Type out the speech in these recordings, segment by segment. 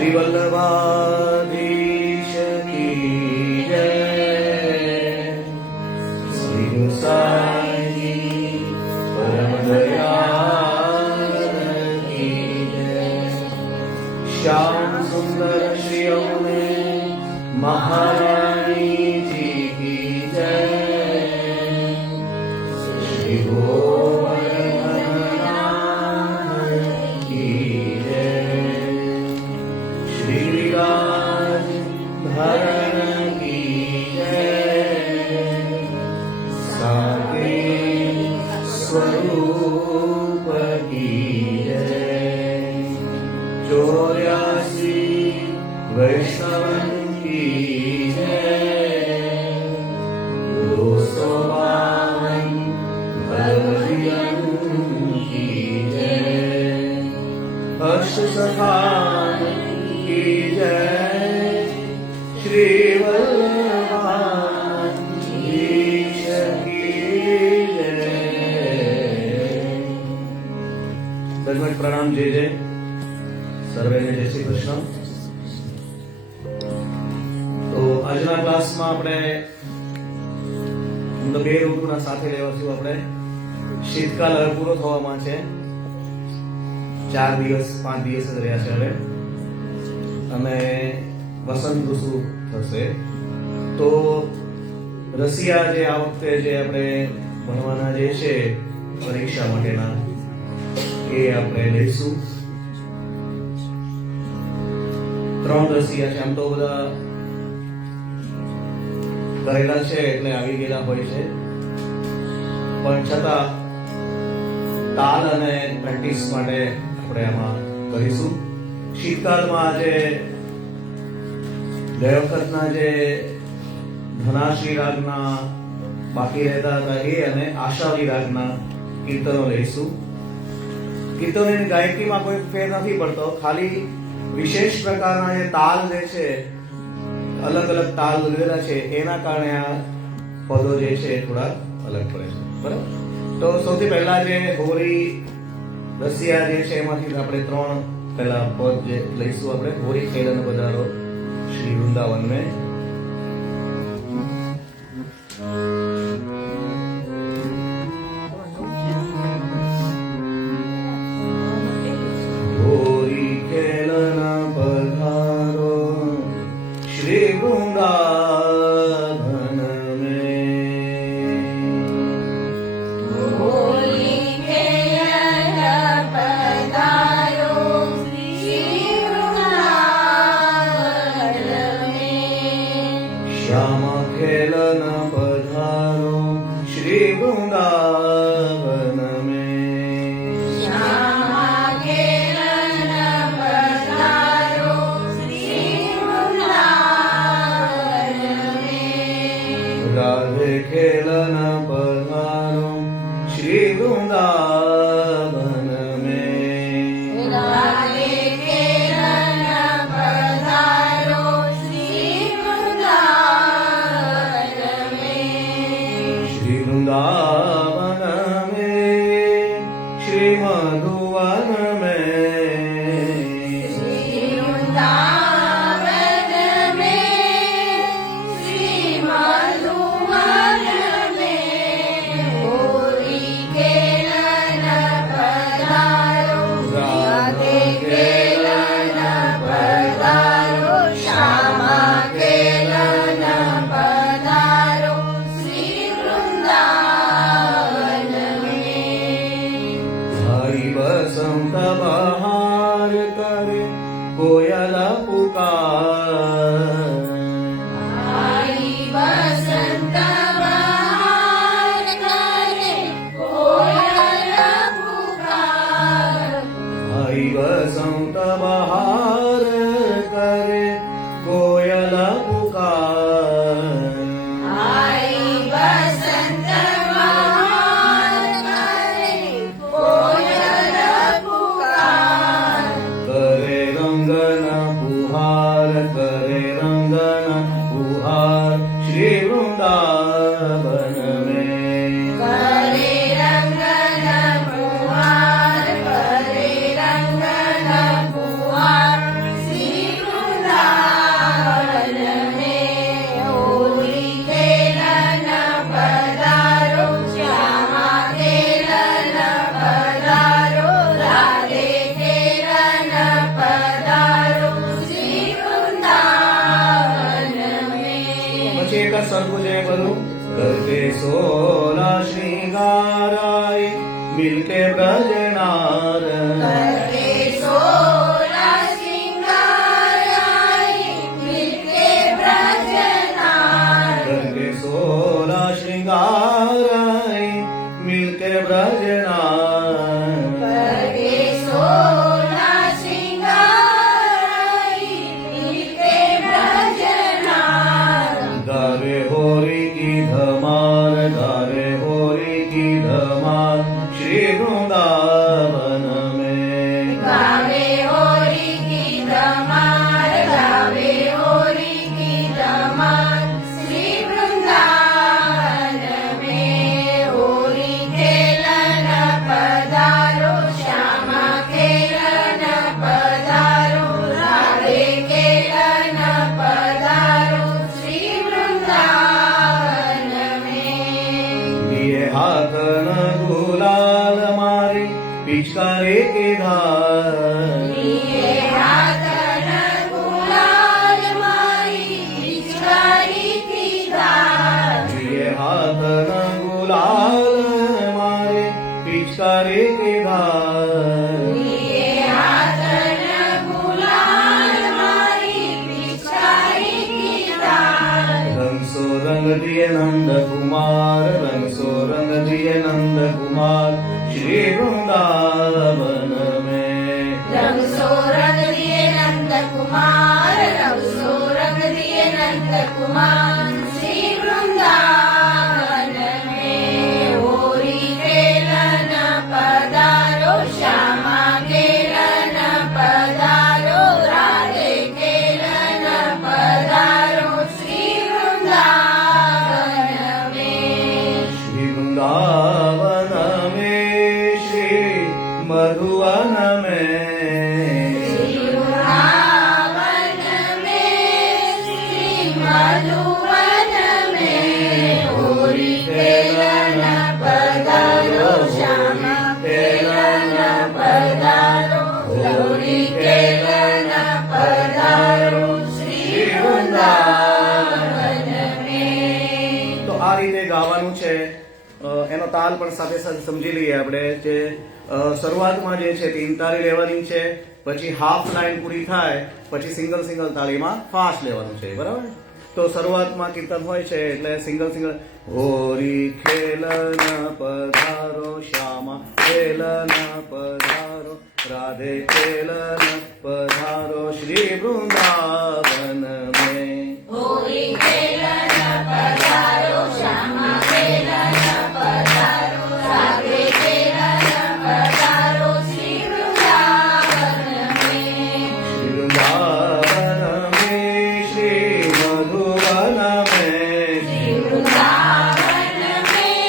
श्री वल्लभाधीश की जय। श्री गोसाई जी परम दयाल की जय। श्याम सुंदर श्री यमुने महारानी जी की जय। श्री गोवर्धननाथ की जय। श्री गिरिराज धरण की जय। साकेत स्वरूप की जय। 84 वैष्णवन की जय। 252 भगवतियन की जय। अष्ट सखान की जय। श्री वल्लभाधीश की जय। दंडवत प्रणाम जय जय। સર્વેને જય શ્રી કૃષ્ણ। તો આજના ક્લાસમાં આપણે બે ઋતુના સાથે લેવાશું। આપણે શીતકાલ હવે પૂરો થવામાં છે, 4 દિવસ 5 દિવસ જ રહ્યા છે હવે, અને વસંત ઋતુ થશે। તો રશિયા જે આ વખતે જે આપણે ભણવાના જે છે પરીક્ષા માટેના એ આપણે લઈશું। 3 રશિયા છે, આમ તો બધા કરેલા છે એટલે આવી ગયેલા હોય છે, પણ છતાં તાલ અને પ્રેક્ટિસ માટે આપણે આમાં કરીશું। શીતકાળમાં આજે ગયા વખતના જે ધનાશ્રી રાગના બાકી રહેતા હતા એ અને આશાવી રાગના કીર્તનો લઈશું। કીર્તનોની ગાયકીમાં કોઈ ફેર નથી પડતો, ખાલી વિશેષ પ્રકારના જે તાલ જે છે, અલગ અલગ તાલ લીધેલા છે, એના કારણે આ પદો જે છે થોડા અલગ પડે છે, બરાબર। તો સૌથી પહેલા જે હોરી રશિયા જે છે એમાંથી આપણે 3 પહેલા પદ જે લઈશું આપણે। હોરી ખેલન પધારો શ્રી વૃંદાવન में। होरी खेलन पधारो श्री वृंदावन में। होली खेलन पधारो श्री वृंदावन में। श्याम खेलन पधारो श्री वृंदावन में। श्यामा खेलन पधारो श्री वृंदावन में। राधे खेलन पधारो श्री वृंदावन में। राधे खेलन पधारो श्री वृंदावन में। श्री वृंदावन में श्री मधुवन में। श्री वृंदावन में श्री मधुवन में। होली खेलन पधारो राधे खेलन पधारो। श्यामा खेलन पधारो श्री वृंदावन में। हरि बसंत बहार करे कोयल पुकार। आई बसंत बहार करे कोयल पुकार। हरि बसंत बहार करे कोयल पुकार। आई बसंत बहार करे कोयल पुकार। करे रंगन पुहार करे रंगन पुहार श्री वृंदावन में। करे रंगन पुहार करे रंगन पुहार श्री बोलो करके सोला श्रृंगाराय मिलके ब्रजनार करके सोला श्रृंगाराय मिलके ब्रजनार करके सोला श्रृंगाराय मिलके ब्रजनार करके सोला श्रृंगाराय मिलके ब्रजनार गावे होरी की धमार गावे होरी की धमार श्री वृंदावन में गावे होरी की धमार गावे होरी की धमार श्री वृंदावन में होरी खेलन पधारो श्यामा खेलन पधारो राधे खेलन पधारो श्री वृंदावन में लिए हाथ न गुलाल मारे पिचकारे के धार लिए हाथन गुलाल मारी पिचकारी की धार लिए हाथ न गुलाल मारे पिचकारे के धार लिए हाथन गुलाल मारी पिचकारी की धार रंग सो रंग दिए नंद कुमार रंग सो रंग दिए नंद कुमार श्री वृंदावन में रंग सो रंग दिए नंद कुमार रंग सो रंग दिए नंद कुमार श्री वृंदावन में होरी खेलन पधारो श्यामा खेलन पधारो राधे खेलन पधारो श्री वृंदावन में श्री वृंदावन में श्री मधुवन में श्री वृंदावन में श्री मधुवन में होरी खेलन पधारो श्यामा खेलन पधारो होरी खेलन पधारो श्री वृंदावन में તો આ રીતે ગાવાનું છે એનો તાલ પણ સાથે સાથે સમજી લઈએ આપણે જે શરૂઆતમાં જે છે તીન તાળી લેવાની છે પછી હાફ લાઈન પૂરી થાય પછી સિંગલ સિંગલ તાળીમાં ફાસ્ટ લેવાનું છે બરાબર તો શરૂઆતમાં કીર્તન હોય છે એટલે સિંગલ સિંગલ હોરી ખેલન પધારો શ્યામા ખેલન પધારો રાધે ખેલન પધારો શ્રી વૃંદાવન મેં होरी खेलन पधारो श्यामा खेलन पधारो राधे खेलन पधारो श्री वृंदावन में श्री वृंदावन में श्री मधुवन में श्री वृंदावन में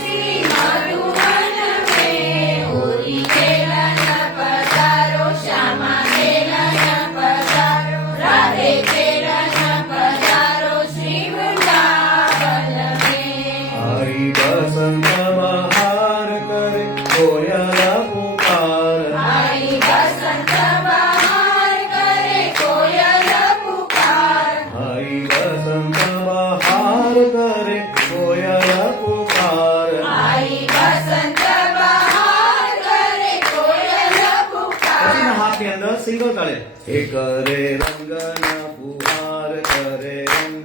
श्री मधुवन में होरी खेलन पधारो श्यामा खेलन पधारो राधे खेलन पधारो श्री वृंदावन में हरि बसंत बहार करे कोयल पुकार आई बसंत बहार करे कोयल पुकार हरि बसंत बहार करे कोयल पुकार आई बसंत बहार करे कोयल पुकार પછીના હાથની અંદર સિંગલ તાળે એ કરે રંગન ફુહાર કરે રંગન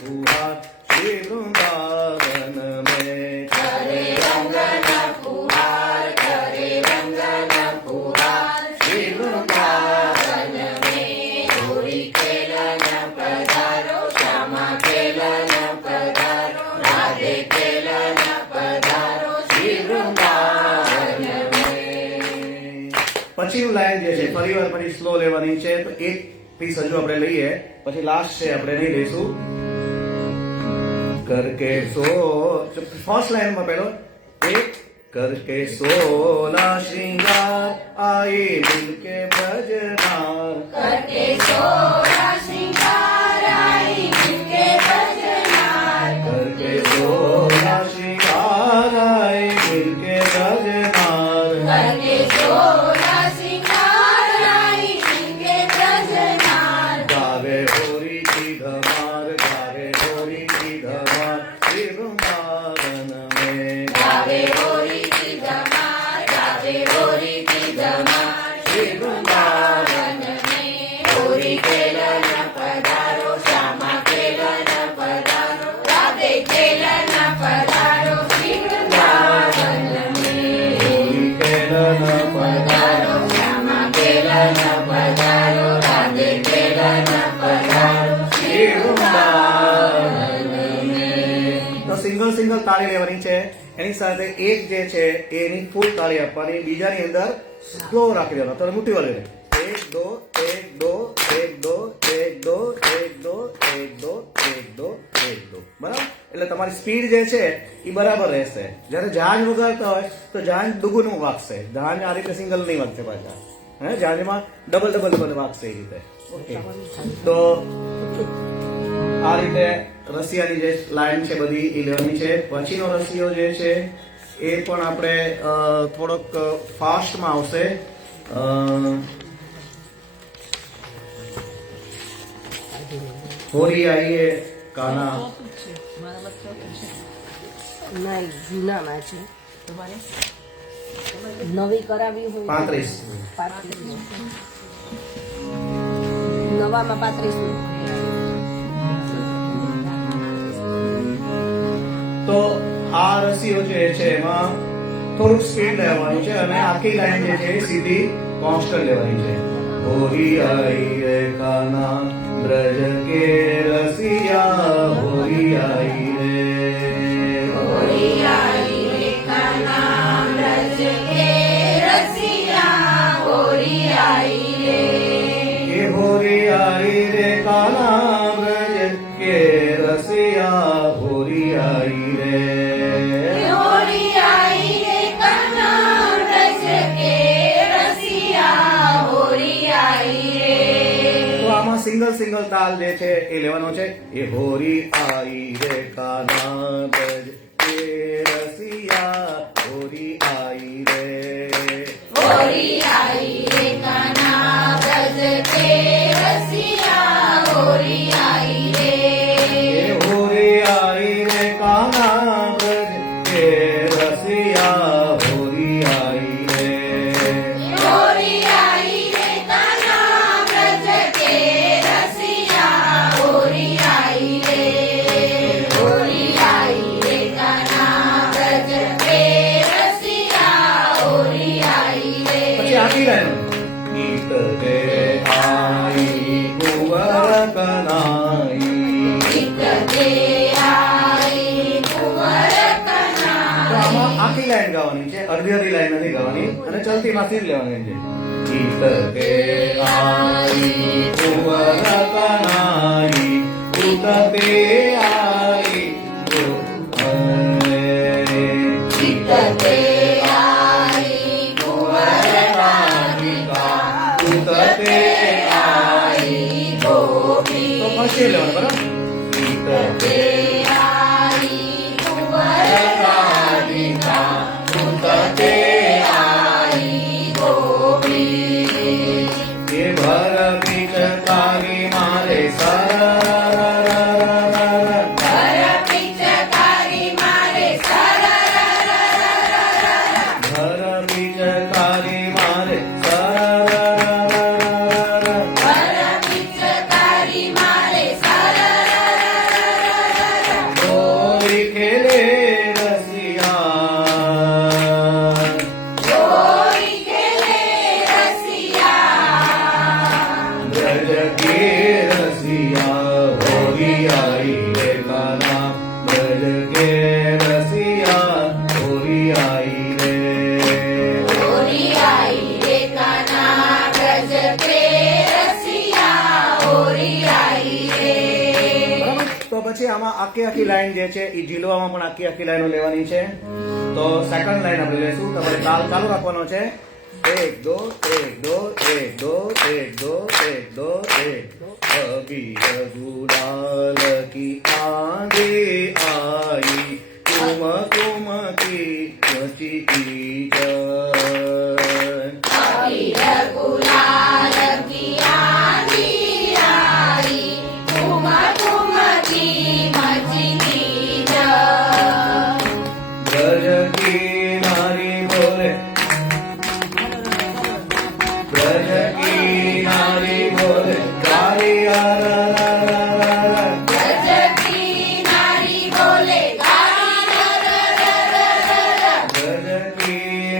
ફુહાર શ્રી વૃંદાવન મેં करे रंगन फुहार करे रंगन फुहार श्री वृंदावन में होरी खेलन पधारो श्यामा खेलन पधारो राधे खेलन पधारो श्री वृंदावन में પછીનું લાઈન જે છે ફરીવાર પછી સ્લો લેવાની છે તો એક પીસ હજુ આપણે લઈએ પછી લાસ્ટ છે આપણે નહીં લઈશું करके सो फर्स्ट लाइन में पहलो एक करके सोला श्रृंगार आए मिलके भजनार करके सोला श्रृंगार आई मिलके भजनार करके सोला श्रृंगार आए मिलके भजनार करके सोला श्रृंगार आई मिलके भजनार गावे होरी की धमार गावे होरी की धमार સિંગલ તાળી લેવાની છે, એની સાથે એક જે છે એની ફૂલ તાળી આપવાની, બીજાની અંદર સ્લો રાખી દેવાનો. તો મુઠ્ઠી વાળી 1 2 1 2 1 2 1 2 1 2 1 2 1 2 1 2. બરાબર? એટલે તમારી સ્પીડ જે છે એ બરાબર રહેશે. જ્યારે જાંજ વગાડતા હોય તો જાંજ દુગુનું વાગશે, જાંજ આ રીતે સિંગલ નહીં વાગશે પાછા. જાંજમાં ડબલ વાગશે એ રીતે. ઓકે, તો આ રીતે રસિયાની જે લાઈન છે બધી એ લેવાની છે. પછીનો રસિયો જે છે એ પણ આપણે થોડોક ફાસ્ટમાં આવશે. હોરી આઈએ કાના ના જૂનામાં છે, નવી કરાવી હોય 35. 35 નવામાં 35. તો આ રસીઓ જે છે એમાં થોડુંક સ્પીડ લેવાનું છે અને આખી લાઈન જે છે એ સીધી કોન્સ્ટન્ટ લેવાની છે. હોરી આઈ રે કાના બ્રજ કે રસિયા, હોરી આઈ રે, હોરી આઈ રે કાના બ્રજ કે રસિયા, હોરી આઈ રે. એ હોરી આઈ રે કાના બ્રજ કે રસિયા, હોરી આઈ રે. હોરી આઈ રે કાના બ્રજ કે રસિયા, હોરી આઈ રે. તો આમાં સિંગલ તાલ જે છે એ લેવાનો છે. એ હોરી આઈ રે કાના બ્રજ કે રસિયા, હોરી આઈ રે. હોરી આઈ રે કાના બ્રજ કે રસિયા, હોરી આઈ રે. એ હોરી આઈ રે કાના બ્રજ કે રસિયા, હોરી આઈ રે. હોરી આઈ રે કાના બ્રજ કે રસિયા, હોરી આઈ રે. હોરી આઈ રે કાના બ્રજ કે રસિયા, હોરી આઈ રે. પછી આખી લાઈન ગીત રે આઈ કુંવર કનાઈ. ગીત દે આઈ કુંવર કના. તો આમાં આખી લાઈન ગાવાની છે, અડધી લાઈન નથી ગાવાની અને ચલતીમાંથી જ લેવાની છે. ગીત કે આઈ કુંવર કનાઈ, ઉતપે આઈ ગીત દે આઈ કુંવર કાનિકા. ઉતપે આઈ ગોપી. તો પછી લેવાનું બરાબર. ગીત દે આઈ કુંવર કાનિકા. ઉતપે આઈ ગોપી. એ ભર પિચકારી મારે સરર, ભર પિચકારી મારે ભર પિચકારી મારે સરર, ભર પિચકારી મારે હોરી ખેલે રસિયા, હોરી ખેલે રસિયા. બ્રજ કે રસિયા, હોરી આઈ રે કાના બ્રજ કે રસિયા, હોરી આઈ રે. હોરી આઈ રે કાના બ્રજ કે રસિયા, હોરી આઈ રે. બરાબર? તો પછી આમાં આખી લાઈન જે છે એ ઝીલવામાં પણ આખી લાઈનો લેવાની છે. તો સેકન્ડ લાઈન આપણે લેશું. તમારે તાલ ચાલુ રાખવાનો છે. 1 2 1 2 1 2 1 2 1 2 અબીર ગુલાલ કી આંગે આઈ, તુમ તુમ કી મચી ઈજન. અબીર ગુલાલ કી આંધી આઈ, ઠુમ ઠુમ કી મચી ઈજન. બ્રજ કી નારી બોલે, બ્રજ કી નારી બોલે કાળી બ્રજ કી નારી બોલે ગાડી બ્રજ કી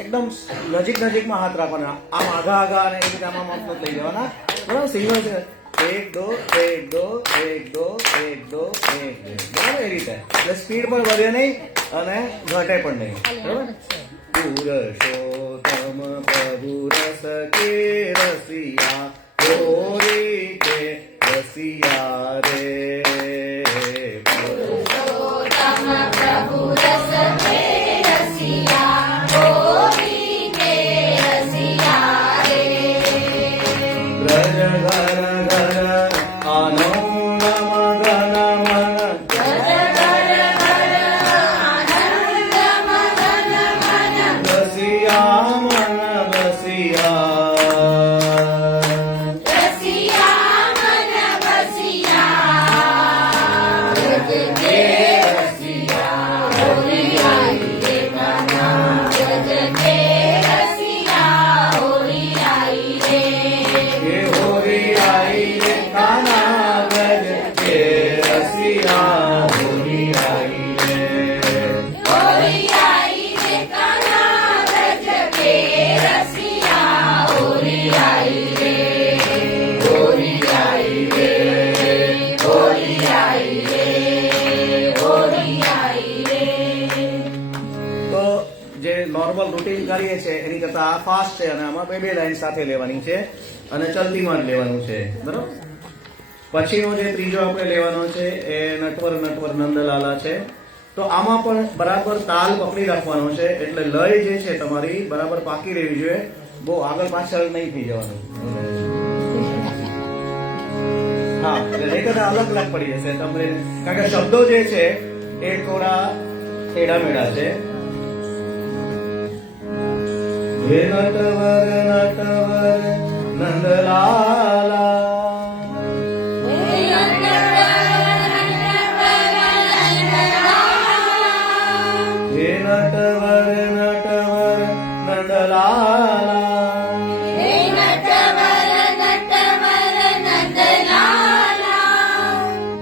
એકદમ નજીકમાં હાથ રાખવાના, આમ આગા અને એ રીતે આમ મફત લઈ જવાના, બરાબર? સિગ્નલ છે 1 2 1 2 1 2 1 2 1 2, બરાબર? એ રીતે એટલે સ્પીડ પણ વધે નહીં અને ઘટે પણ નહીં, બરાબર? પુરુષોત્તમ પ્રભુ રસ કે રસિયા, ગોરી કે રસિયા રે. પુરુષોત્તમ પ્રભુ રસ કે રસિયા, ગોરી કે રસિયા રે. વ્રજ ઘર ઘર આનો નમ ગન મન, રસિયા મન કે હોરી આઈ રે કાના વ્રજ કે રસિયા, હોરી આઈ રે. તો જે નોર્મલ રૂટીન કરીએ છીએ એની કરતા આ ફાસ્ટ છે અને આમાં બે લાઈન સાથે લેવાની છે અને ચલતીમાં જ લેવાનું છે, બરાબર? પછીનો જે ત્રીજો આપણે લેવાનો છે એ નટવર નટવર નંદલાલા છે. તો આમાં પણ બરાબર તાલ પકડી રાખવાનો છે, એટલે લય જે છે તમારી બરાબર પાકી રહેવી જોઈએ, બહુ આગળ પાછળ નહીં થઈ જવાનું. હા, એટલે નહીં તો અલગ અલગ પડી જશે તમને, કારણ કે શબ્દો જે છે એ થોડા ટેઢા મેઢા છે. હે નટવર નટવર નંદલાલા, હે નટવર નટવર નંદલાલા,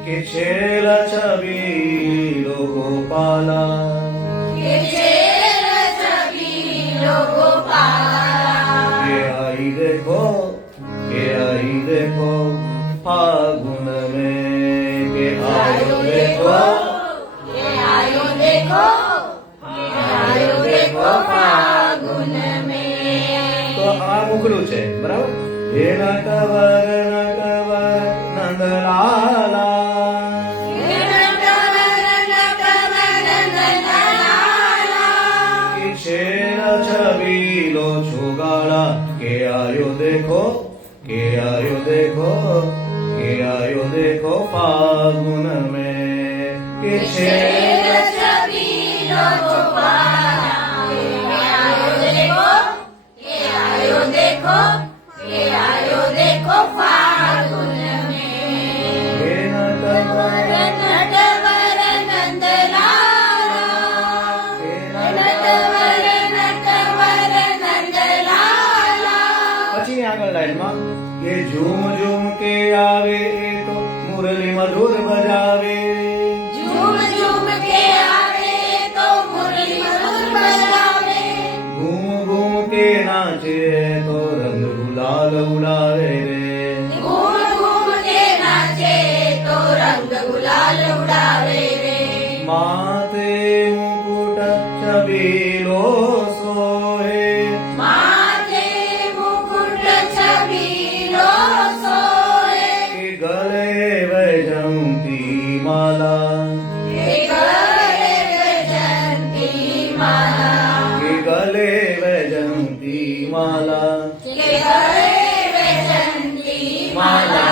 કે છેલ છબીલો ગોપાલા, કે આઈ देखो फागुन में, के आयो देखो फागुन में. તો આ મુકડું છે, બરાબર? હે નટવર નટવર નંદલાલા, કે છેલ છબીલો છોગાળા, કે આયો દેખો फागुन में, के छेल हे नटवर પછી આગળ લાઈનમાં ये झूम झूम के आवे तो मुरली मधुर बजावे, घूम घूम के नाचे तो रंग गुलाल उड़ावे रे. माथे मुकुट छबीलो सोहे, के गले वैजंती माला, के गले वैजंती माला, माला.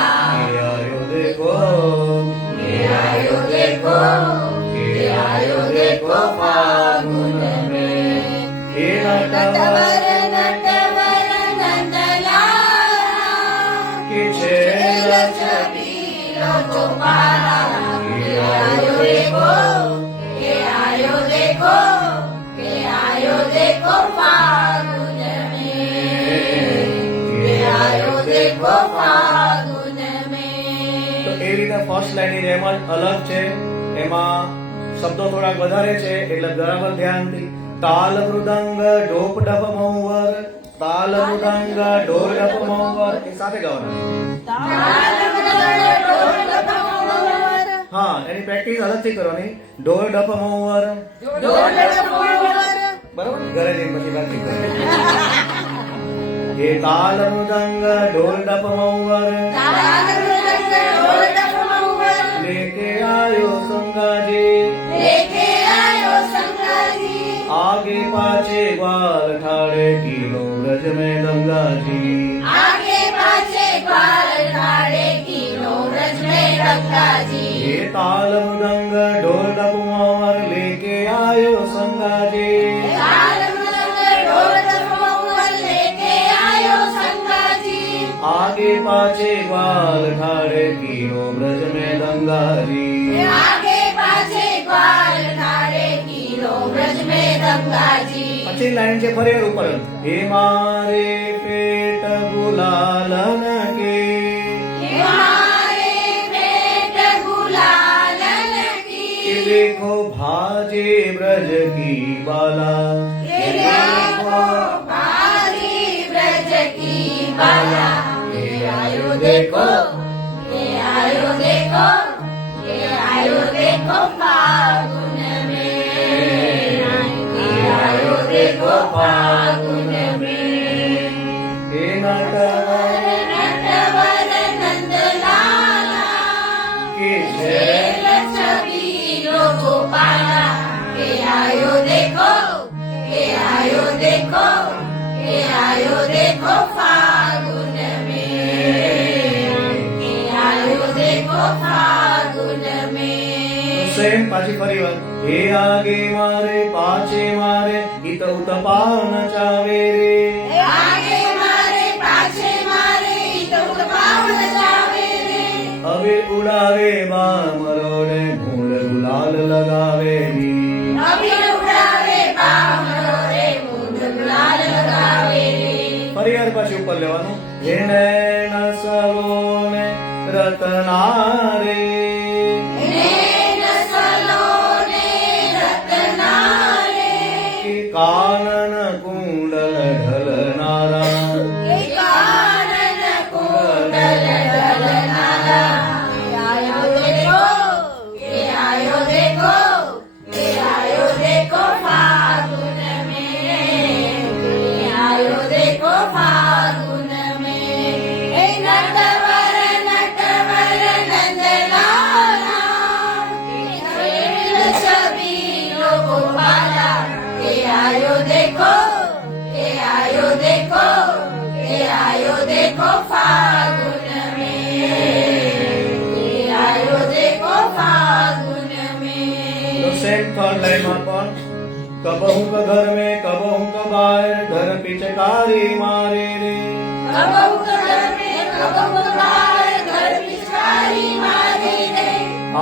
के आयो देखो फागुन में, हे नटवर के छेल छबीलो गोपाला, के आयो देखो फागुन में. તો એ રીતે ફર્સ્ટ લાઈન જેમ જ અલગ છે, એમાં શબ્દો થોડાક વધારે છે એટલે બરાબર ધ્યાનથી ताल मृदंग ढोप डप महुवर ताल मृदंग ढोल डप महुवर એ સાથે ગાવાનું હા એની પ્રેક્ટિસ અલગથી કરવાની ઢોલ ડપ મहुवर બરાબર ઘરે જઈને પછી પ્રેક્ટિસ કરવાની એ તાલ મૃદંગ ઢોલ ડપ મहुवर लेके आयो संगाजी आगे पाछे ग्वाल ठाड़े किलो ब्रज में गंगाजी ये ताल मृदंग ढोल डप महुवर लेके आयो संगाजी आगे पाछे ग्वाल ठाड़े किलो ब्रज में गंगाजी अच्छी लाइन से फरे ऊपर हे मारे पेट गुलालन के ये देखो भाजे ब्रज की बाला देखो फागुन में देखो फागुन में हे नटवर नटवर नंदलाला के खेल छबीलो गोपाला के आयो देखो फागुन में के आयो देखो फागुन में सेम पाછી ફરી વાર હે આગે મારે પાછે મારે હિત ઉતપાવ નચાવે રે आगे मारे पाछे मारे तो पावन जावे रे હવે ઉડાવે બામરો ને ફૂલ ગુલાલ લગાવે રી अभी उड़ावे बामरो रे मुंड गुलाल लगावे रे ફરી વાર પાછી ઉપર લેવાનું હે નૈન સલોને રતના રે नैन सलोने रत्नारे કે કાનન કુંડલ ઢલનારા के कानन कुंडल ढलनारा आयो देखो फागुन में आयो देखो फागुन में ए नटवर नंदलाला खेल छबीलो गोपाला के आयो देखो फागुन में के आयो देखो फागुन में તો સેમ થર્ડ લાઈનમાં પણ કબહુ ક ઘર में કબહુ ક બાર ઘર પિચકારી મારે રે कबहू घर में कबहू बाहर घर पिचकारी मारे रे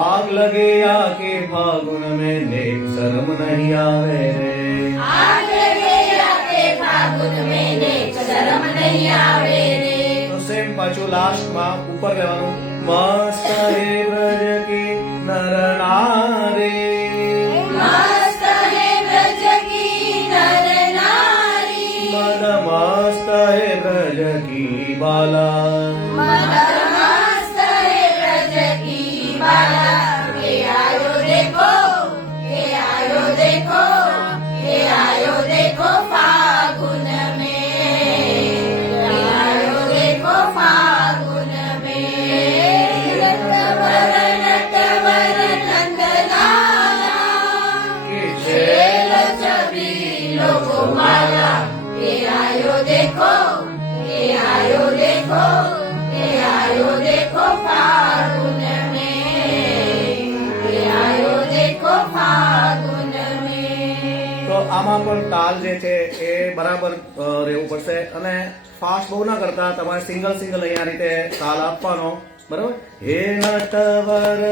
आग लगे आके फागुन में देख शर्म नहीं आवे रे आग लगे आके फागुन में देख शर्म नहीं आवे रे તો સેમ પાછું લાસ્ટ માં ઉપર લેવાનું મસ્ત હે બ્રજ की नर नारी मस्त है ब्रज की नर नारी मद मस्त है ब्रज की बाला मदर मस्त है ब्रज की बाला के आयो देखो फागुन में के आयो देखो फागुन में नटवर नंदलाला के खेल छबीलो गोपाला के आयो देखो फागुन में के आयो देखो फागुन में તો આમાં પણ તાલ જે છે એ બરાબર રહેવું પડશે અને ફાસ્ટ બહુ ના કરતા તમારે સિંગલ અહીંયા રીતે તાલ આપવાનો બરાબર હે નટવર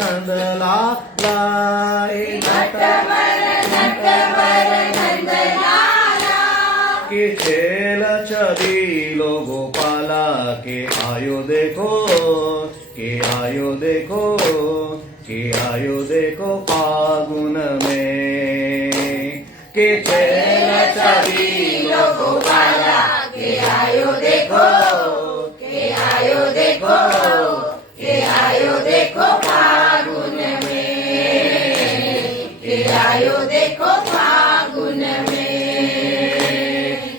નંદલાલા એ नटवर नंदलाला કે ખેલ છબીલો ગોપાલા કે આયો દેખો फागुन में કે ચેન ચાવીલો ગોપાલા કે આયો દેખો કે આયો દેખો કે આયો દેખો फागुन में के आयो देखो फागुन में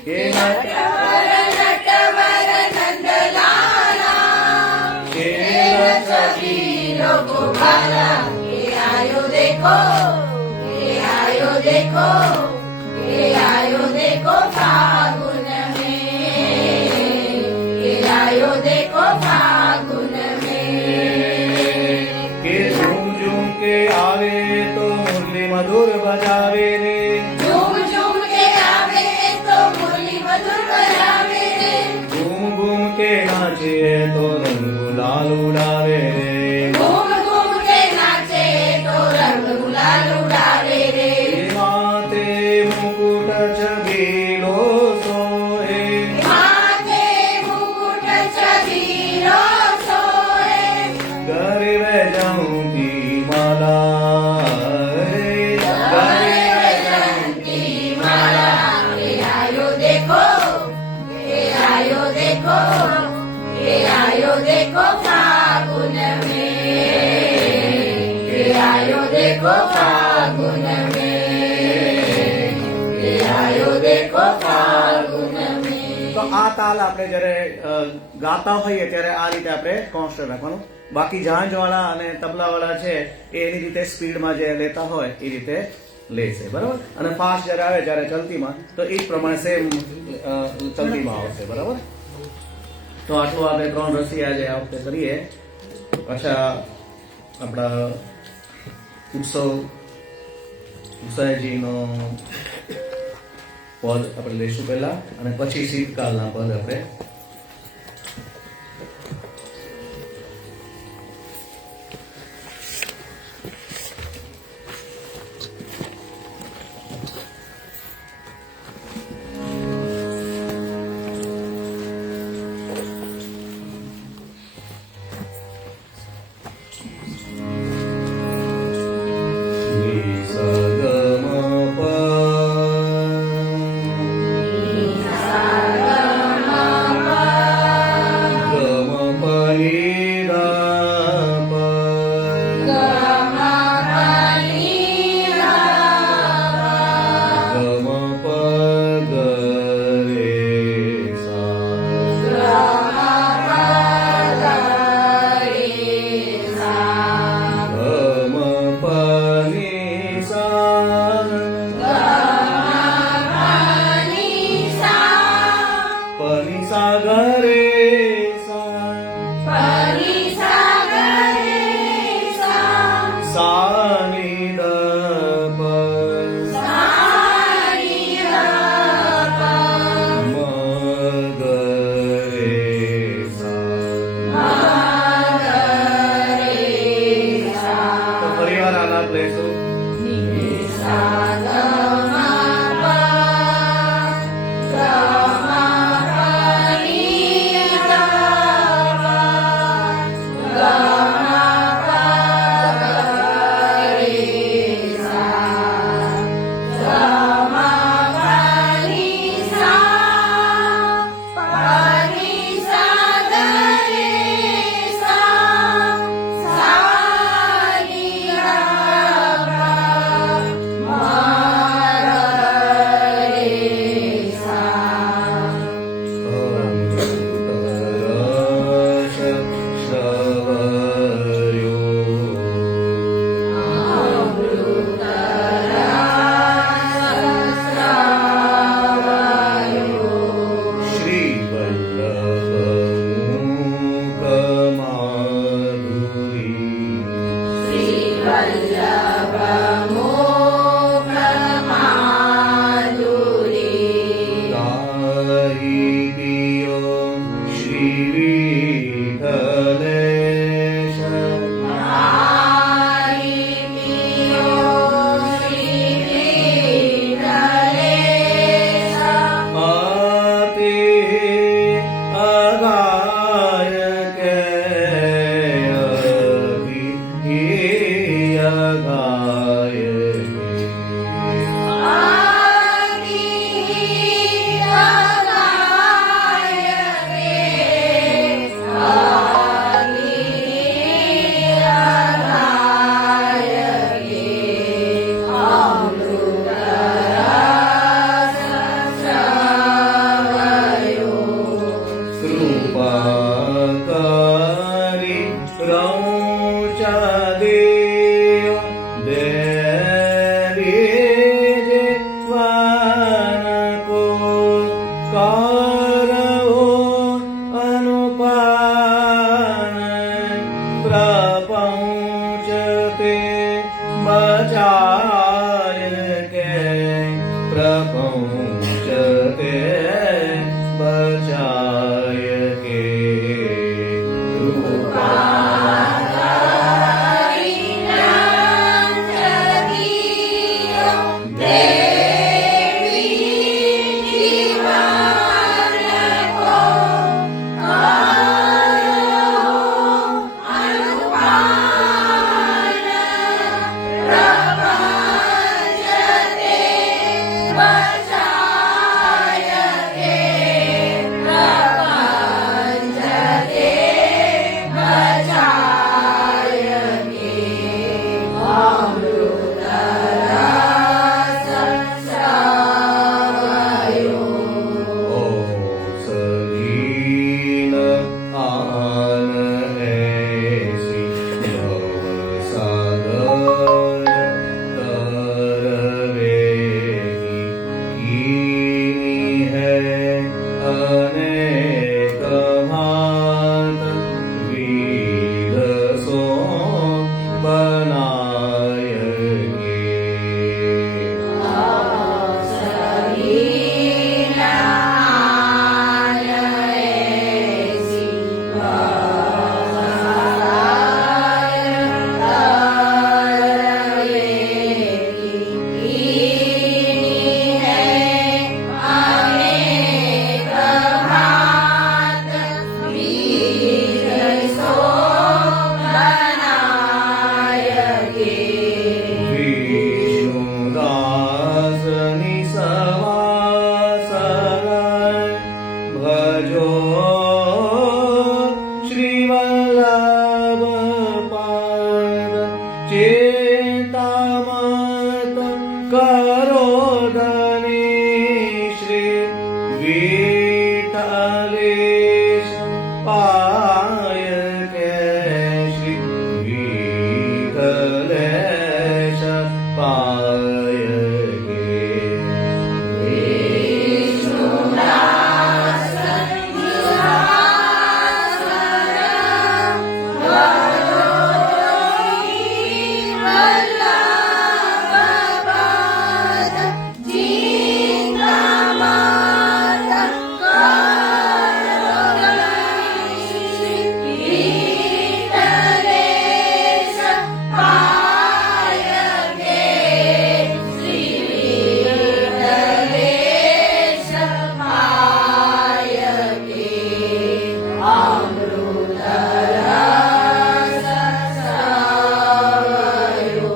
કે नटवर नंदलाला કે छबीलो गोपाला के आयो देखो के आयो देखो फागुन में के आयो देखो फागुन में કે ઝૂમ ઝૂમ કે આવે તો મુરલી મધુર બજાવે રે झूम झूम के आवे तो मुरली मधुर बजावे रे ઘૂમ ઘૂમ કે નાચે તો રંગ ગુલાલ ઉડાવે રે घूम घूम के नाचे तो रंग गुलाल उड़ावे रे એ માથે મુકુટ છબીલો સોએ माथे मुकुट छबीलो सोए ગરવે જમતી માલા गले वैजयंती माला के आयो देखो के आयो देखो के आयो देखो फागुन में के आयो देखो फागुन में के आयो देखो फागुन में તો આ તાલ આપણે જ્યારે ગાતા હોઈએ ત્યારે આ રીતે આપણે કોન્સ્ટન્ટ રાખવાનું બાકી ઝાંઝ વાળા અને તબલા વાળા છે એ એની રીતે સ્પીડમાં જે લેતા હોય એ રીતે લેશે બરાબર અને ફાસ્ટ જ્યારે આવે જ્યારે ચલતીમાં તો એ જ પ્રમાણે સેમ ચલતીમાં આવશે બરાબર તો આટલું આપણે 3 રસી આજે આ વખતે કરીએ પાછા આપણા ઉત્સવજીનો પદ આપણે લઈશું પહેલા અને પછી શીતકાલના પદ આપણે વિઠ્ઠલેશ પાય કે શ્રી વિઠ્ઠલેશ પાય કે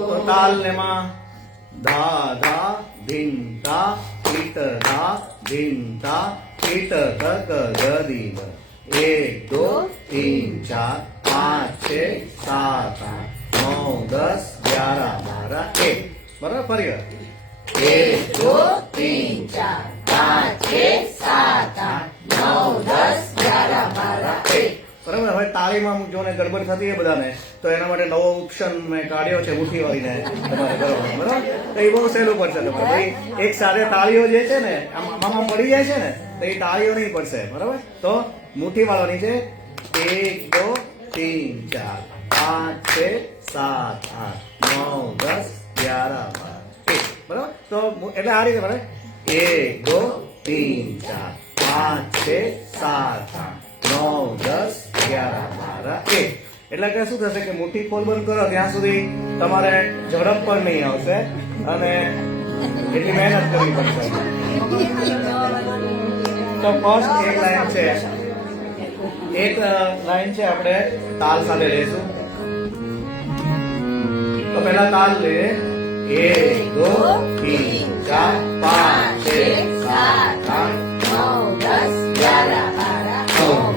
તો તાલ લેમાં ધા ધા ધીન ધા ઈટ ધા ધીન ધા ઈટ ધક ગદી ધ 1 2 3 4 5 6 7 8 9 10 11 12 1 બરાબર ફરી વાર 1 2 3 4 5 6 7 8 9 10 11 12 1 બરાબર. હવે તાળીમાં જો ને ગડબડ થતી હોય બધાને તો એના માટે નવો ઓપ્શન મેં કાઢ્યો છે મુઠ્ઠી વાળીને તમારે કરવાનો, બરાબર. તો એ બહુ સહેલું પડશે તમારે. ભાઈ એક સાથે તાળીઓ જે છે ને આમાં પડી જાય છે ને તો એ તાળીઓ નહીં પડશે, બરાબર. તો મુઠ્ઠી વાળવાની છે 1 2 3 4 5 6 7 8 9 10 11 12 1 બરાબર. તો એટલે આ રીતે બરાબર 1 2 3 4 5 6 7 8 9 10 11 12 1 એટલે કે શું થશે કે મુઠ્ઠી ખોલ બંધ કરો ત્યાં સુધી તમારે ઝડપ પણ નહીં આવશે અને એટલી મહેનત કરવી પડશે. તો ફર્સ્ટ એક લાઈન છે આપણે તાલ સાથે લઈશું. તો પહેલા તાલ લે 1 2 3 4 5 6 7 8 9 10 11 12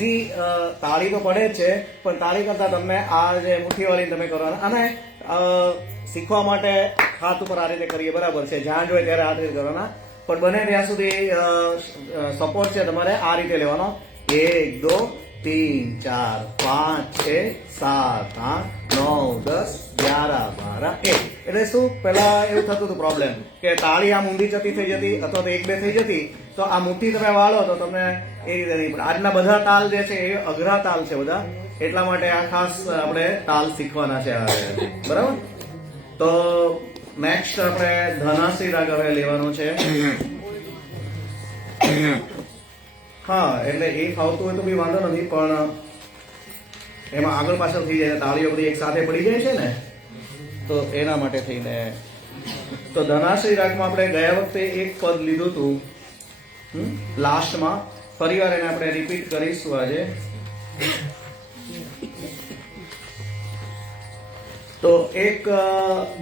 ઈઝી તાળી તો પડે જ છે, પણ તાળી કરતા તમને આ જે મુઠ્ઠીવાળી તમે કરવાના, અને શીખવા માટે હાથ ઉપર આ રીતે કરીએ બરાબર છે, જ્યાં જોઈએ ત્યારે આ રીતે કરવાના, પણ બને ત્યાં સુધી સપોર્ટ છે તમારે આ રીતે લેવાનો. 1 2 3 4 5 6 7 8 9 10 11 12 1. એટલે શું પેલા એવું થતું હતું પ્રોબ્લેમ કે તાળી આમ ઊંધી જતી થઈ જતી અથવા તો 1 2 થઈ જતી, તો આ મુઠ્ઠી તમે વાળો તો તમને એ રીતે નહીં પડે. આજના બધા તાલ જે છે એ અઘરા તાલ છે બધા, એટલા માટે આ ખાસ આપણે તાલ શીખવાના છે બરાબર. તો નેક્સ્ટ આપણે ધનાસી રાગ હવે લેવાનો છે. હા, એટલે એ ફાવતું હોય તો બી વાંધો નથી, પણ એમાં આગળ પાછળ થઈ જાય, તાળીઓ બધી એક સાથે પડી જાય છે ને, તો એના માટે થઈને. તો ધનાશ્રી રાગમાં આપણે ગયા વખતે એક પદ લીધું હતું લાસ્ટમાં, ફરીવાર એને આપણે રિપીટ કરીશું આજે. તો એક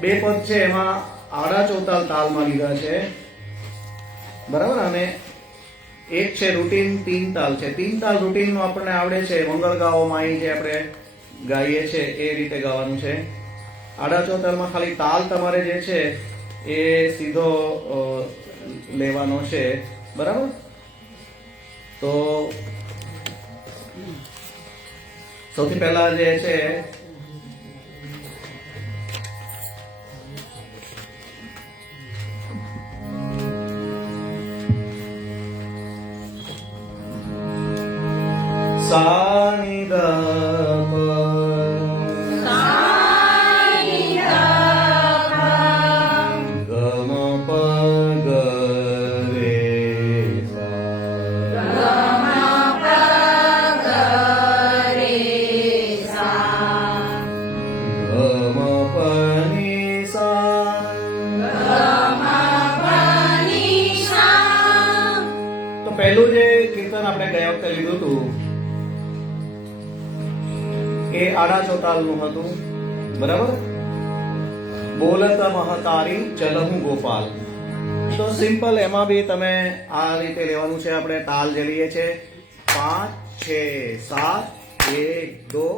2 પદ છે એમાં આડા ચોતાલ તાલમાં લીધા છે બરાબર, અને એક છે રૂટીન 3 તાલ છે. 3 તાલ રૂટીન નું આપણને આવડે છે, મંગળ ગાવો માઈ જે આપણે ગાઈએ છે એ રીતે ગાવાનું છે. આડા ચોતાલમાં ખાલી તાલ તમારે જે છે એ સીધો લેવાનો છે બરાબર. તો સૌથી પહેલા જે છે સા ની ધ પ, ગ મ પ ગ રે સા, ગ મ પ ની સા. તો પહેલું જે કીર્તન આપણે ગયા વખતે લીધું હતું એ આડા ચોતાલનું હતું બરાબર. બોલત મહતારી ચલહું ગોપાલ. તો સિમ્પલ એમાં બી તમે આ રીતે લેવાનું છે. આપણે તાલ જે લઈએ છે 5 6 7 1 2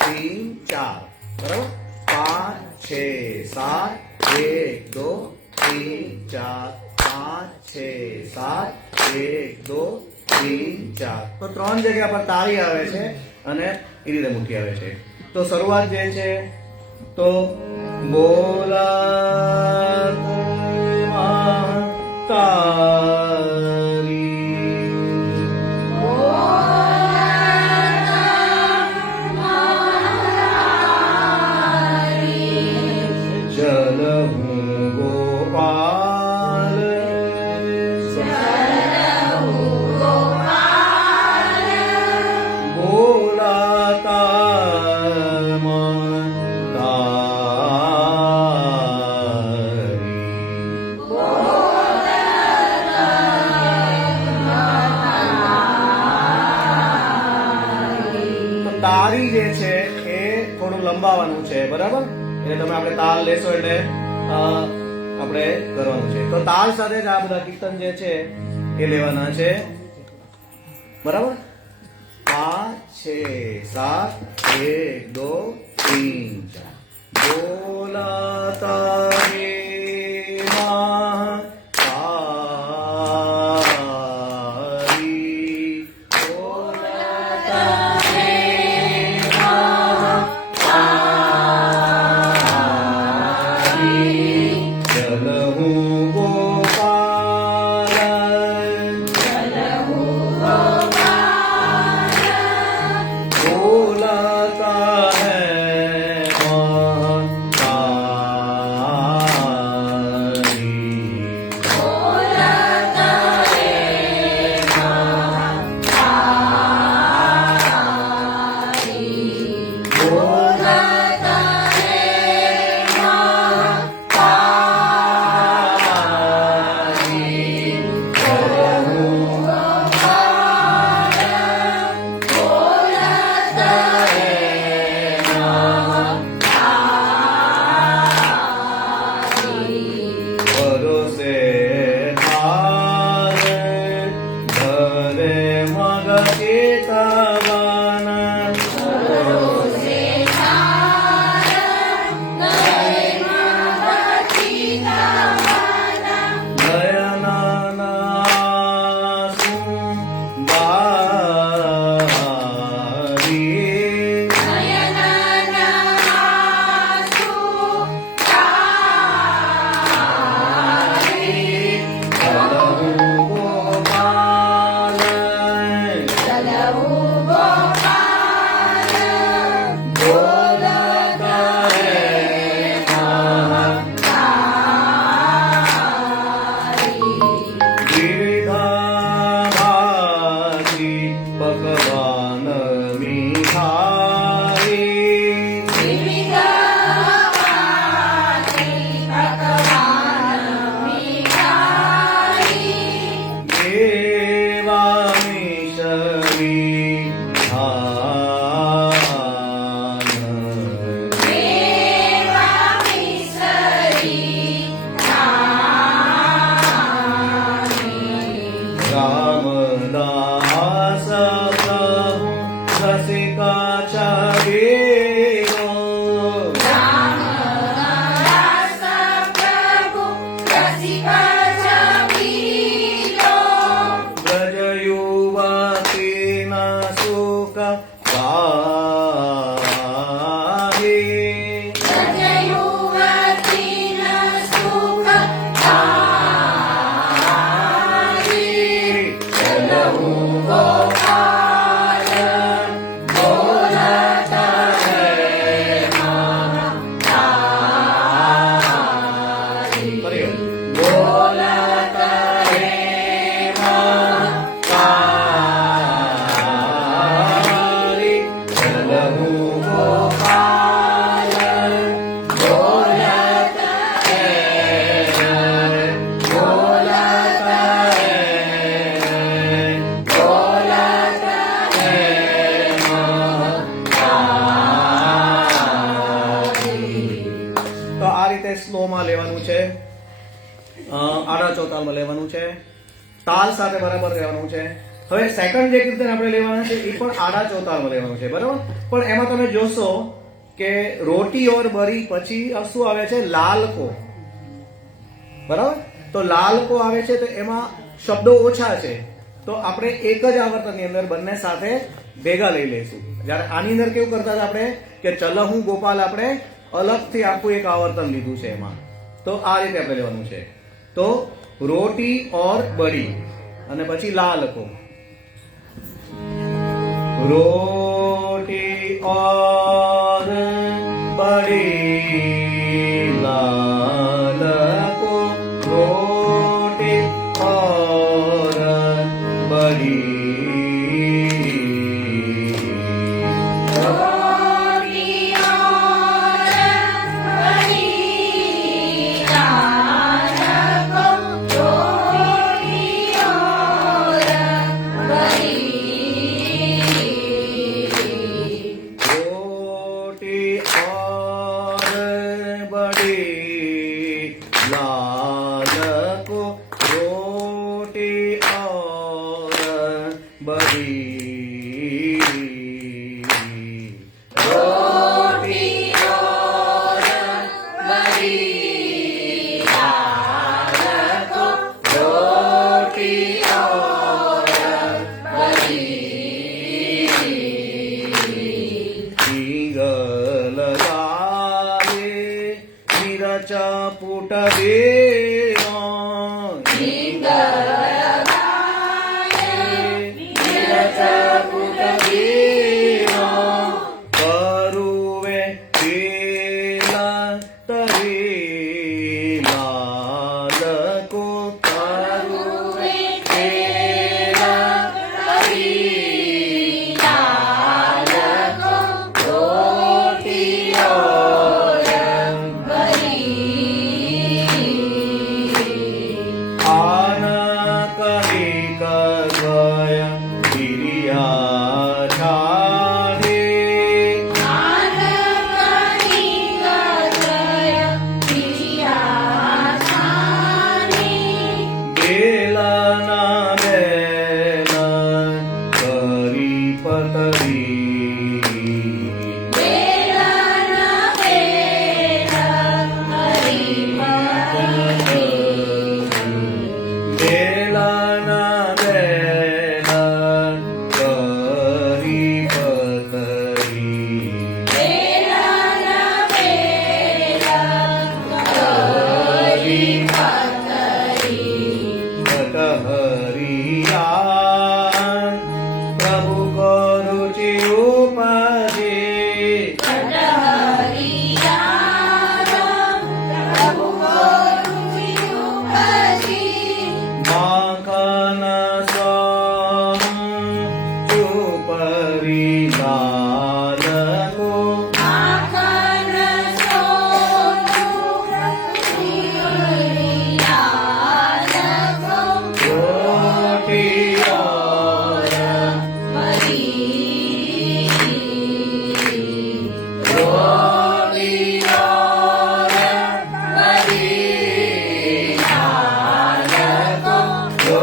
3 4 બરાબર. 5 6 7 1 2 3 4 5 6 7 1 2 3 4. તો 3 જગ્યા પર તાળી આવે છે અને એ રીતે મુઠ્ઠી આવે છે. તો શરૂઆત જે છે તો બોલત મહતારી ચલહું ગોપાલ તારી જે છે એ થોડું લંબાવવાનું છે બરાબર. એટલે તમે આપણે તાલ લેશો એટલે આપણે કરવાનું છે. તો તાલ સાથે જ આ બધા કીર્તન જે છે એ લેવાના છે બરાબર. 5 6 7 1 2 3 4 બોલાતા રે रामदास प्रभु रसिका चारेरो રામદાસ પ્રભુ રસિકા છબીલો ब्रज युवतीना सुख गाहे વ્રજ યુવતીના સુખ ગાહે. ચલહુ ગોપાલ બોલત હે મહાકાળી. ફરી બોલત હે મહાકાળી ચલહુ ગોપાલ બોલત હે બોલત હે બોલત હે મહાકાળી. તો આ રીતે સ્લોમાં લેવાનું છે, આડા ચોતાલમાં લેવાનું છે, તાલ સાથે બરાબર લેવાનું છે. હવે સેકન્ડ જે કીર્તન આપણે લેવાના છે એ પણ આડા ચોતાલમાં લેવાનું છે, બરાબર. પણ એમાં તમે જોશો કે રોટી ઓર બરી પછી શું આવે છે? લાલકો, બરાબર. તો લાલકો આવે છે, તો એમાં શબ્દો ઓછા છે, તો આપણે એક જ આવર્તનની અંદર બંને સાથે ભેગા લઈ લઈશું. જ્યારે આની અંદર કેવું કરતા હતા આપણે કે ચલહુ ગોપાલ આપણે અલગથી આખું એક આવર્તન લીધું છે એમાં. તો આ રીતે આપણે લેવાનું છે. તો રોટી ઓર બડી અને પછી લાલકો. રોટી ઓર બડી લાલકો રોટી ઓર બડી રોટી ઓર બડી લાલકો રોટી ઓર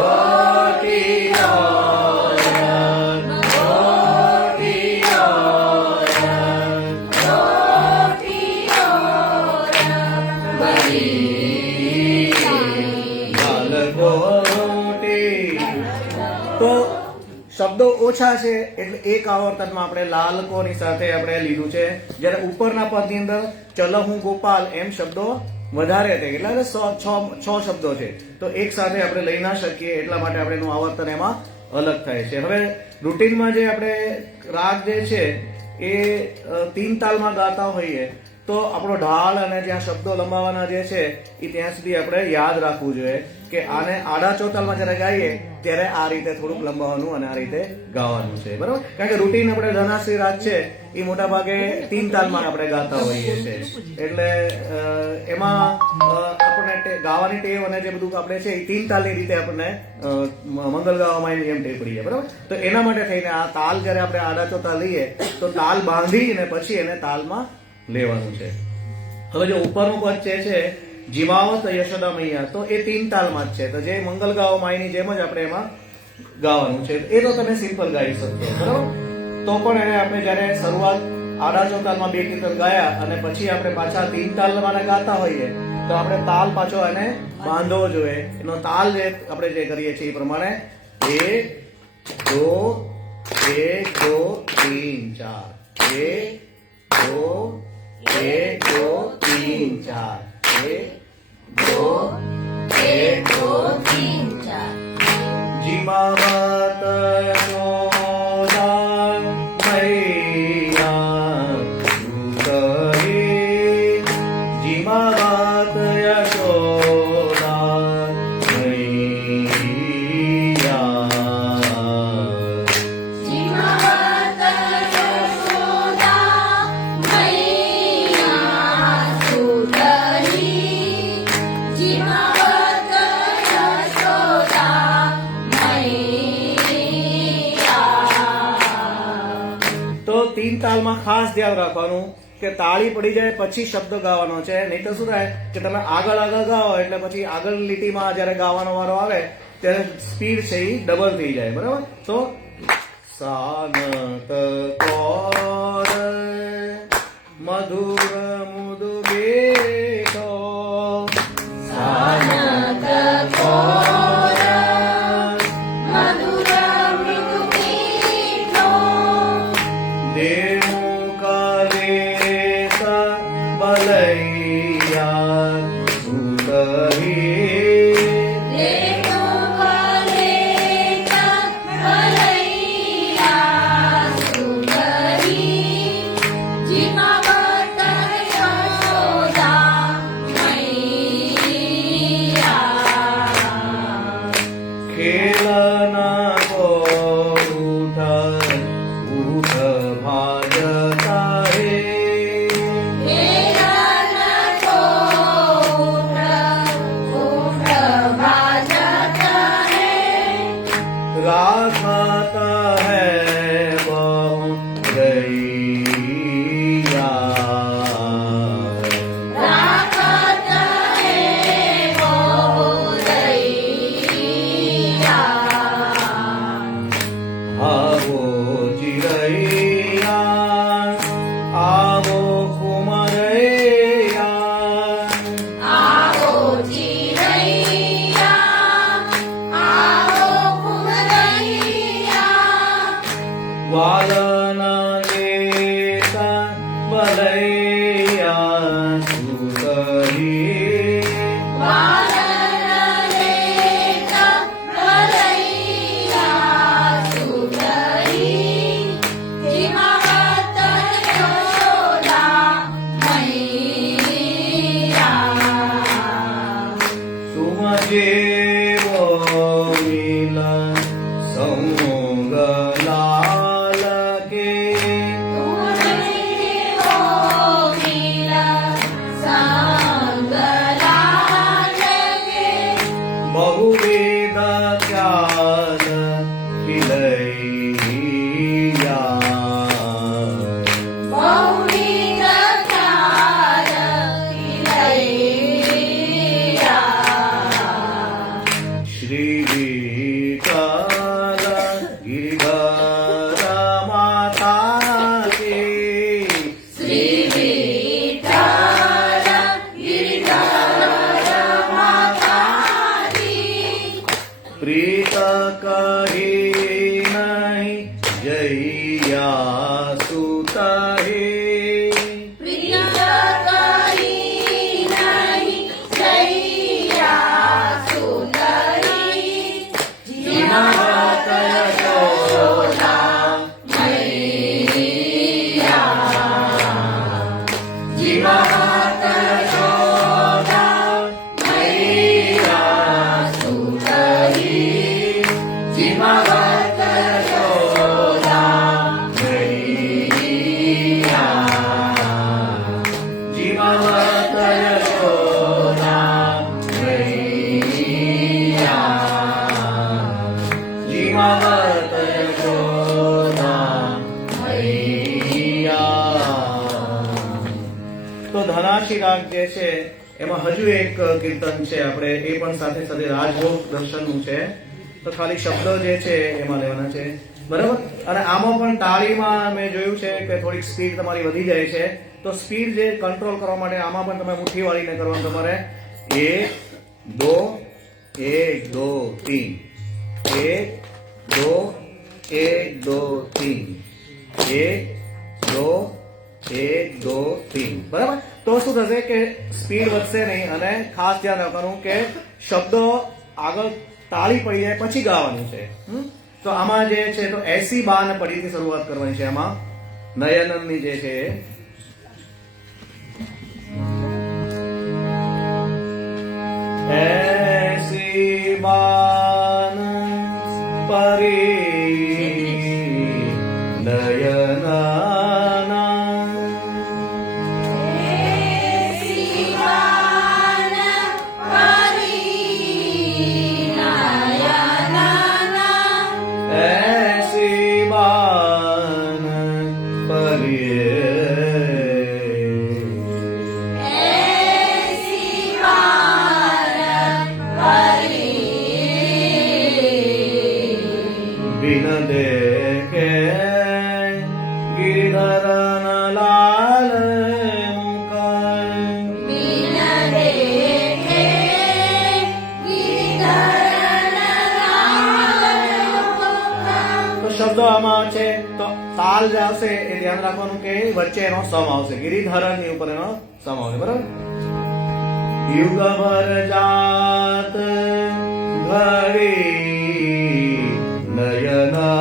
રોટી તો શબ્દો ઓછા છે એટલે એક આવર્તનમાં આપણે લાલકોની સાથે આપણે લીધું છે, જ્યારે ઉપરના પદની અંદર ચલ હું ગોપાલ એમ શબ્દો વધારે છે, એટલે 6 શબ્દો છે, તો એક સાથે આપણે લઈ ના શકીએ, એટલા માટે આપણે એનું આવર્તન એમાં અલગ થાય છે. હવે રૂટીનમાં જે આપણે રાગ જે છે એ 3 તાલમાં ગાતા હોઈએ તો આપણો ઢાળ અને જ્યાં શબ્દો લંબાવવાના જે છે એ ત્યાં સુધી આપણે યાદ રાખવું જોઈએ કે આને આડા ચોતાલમાં જ્યારે ગાઈએ ત્યારે આ રીતે થોડુંક લંબાવવાનું અને આ રીતે ગાવાનું છે, બરાબર? કારણ કે રૂટીન આપણે ધનાશ્રી રાગ છે એ મોટા ભાગે 3 તાલમાં આપણે ગાતા હોઈએ છીએ, એટલે એમાં આપણને ગાવાની ટેવ અને જે બધું આપણે છે એ 3 તાલની રીતે આપણને મંગલ ગાવામાં એની એમ ટેવ પડી જાય, બરાબર? તો એના માટે થઈને આ તાલ જ્યારે આપણે આડા ચોથા લઈએ તો તાલ બાંધી અને પછી એને તાલમાં લેવાનું છે. હવે જો ઉપરનું પદ છે જીવાવત યશોદા મૈયા, તો એ 3 તાલમાં જ છે, તો જે મંગલ ગાવા માયની જેમ જ આપણે એમાં ગાવાનું છે. એ તો તમે સિમ્પલ ગાઈ શકશો, બરાબર? તો પણ એને આપણે જયારે શરૂઆત આડા ચોતાલમાં 2 કીર્તન ગાયા અને પછી આપણે પાછા 3 તાલમાં ગાતા હોઈએ તો આપણે તાલ પાછો એને બાંધવો જોઈએ. એનો તાલ જે આપણે જે કરીએ છીએ એ પ્રમાણે 1 2 1 2 3 4 1 2 1 2 3 4 1 2 1 2 3 4 જીમાવત યશોદા મૈયા સુતરી, જીમાવત યશોદા તો 3 તાલમાં ખાસ ધ્યાન રાખવાનું કે તાળી પડી જાય પછી શબ્દ ગાવાનો છે, નહીં તો શું થાય કે તમે આગળ ગાઓ એટલે પછી આગળ લીટીમાં જયારે ગાવાનો વારો આવે ત્યારે સ્પીડ છે એ ડબલ થઈ જાય, બરાબર? તો સાનત કોર મધુર મુદુ બેઠો, સાનત કોર મધુર મૃદુ પીઠો, દેહુ કલેશ બલૈયા સુતહી, દેહુ કલેશ બલૈયા સુતહી, જીમાવત યશોદા મૈયા, ખેલના કો ઉઠ ભાજતા હે, ખેલન કોટ ભાજત હે, राखत है बहु रैया, રાખત હે બહુરૈયા, આવો ચિરૈયા આવો કુમરૈયા, આવો ચિરૈયા આવો કુમરૈયા, વાલના લે જીમાવત યશોદા મૈયા. તો ધનાશી રાગ જે છે એમાં હજુ એક કીર્તન છે, આપણે એ પણ સાથે સાથે રાજભોગ દર્શનનું છે. તો ખાલી શબ્દો જે છે એમાં લેવાના છે, બરાબર. અને આમાં પણ તાળીમાં મેં જોયું છે કે થોડીક સ્પીડ તમારી વધી જાય છે. તો સ્પીડ જે કંટ્રોલ કરવા માટે આમાં પણ તમે મુઠ્ઠી વાળીને કરવાનું. તમારે 1 2 1 2 3 1 2 1 2 3 બરાબર. તો શું થશે કે સ્પીડ વધશે નહીં. અને ખાસ ધ્યાન રાખવાનું કે શબ્દો આગળ તાળી પડી જાય પછી ગાવાનું છે. તો આમાં જે છે તો 82 પડીથી શરૂઆત કરવાની છે. આમાં નયનની જે છે ऐसी बान परी नयना ऐसी बान परी बिन देखे गिरधरन लाल मुख तो शब्दो आમાં છે. તો તાલ જે આવશે એ ધ્યાન રાખવાનું કે વચ્ચે એનો સમ આવશે. ગિરિધરન ની ઉપર એનો સમ આવશે, બરાબર. યુગ ભર જાત ઘડી નયના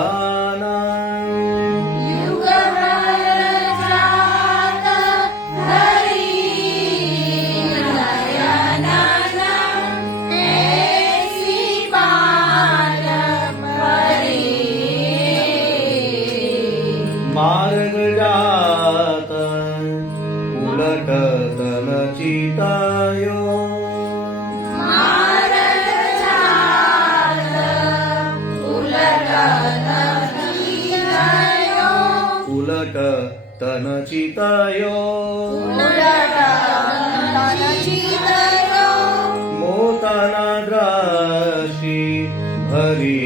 मार्ग जात उलट तन चितायो उलट तन चितायो मोतना द्रष्टि भरी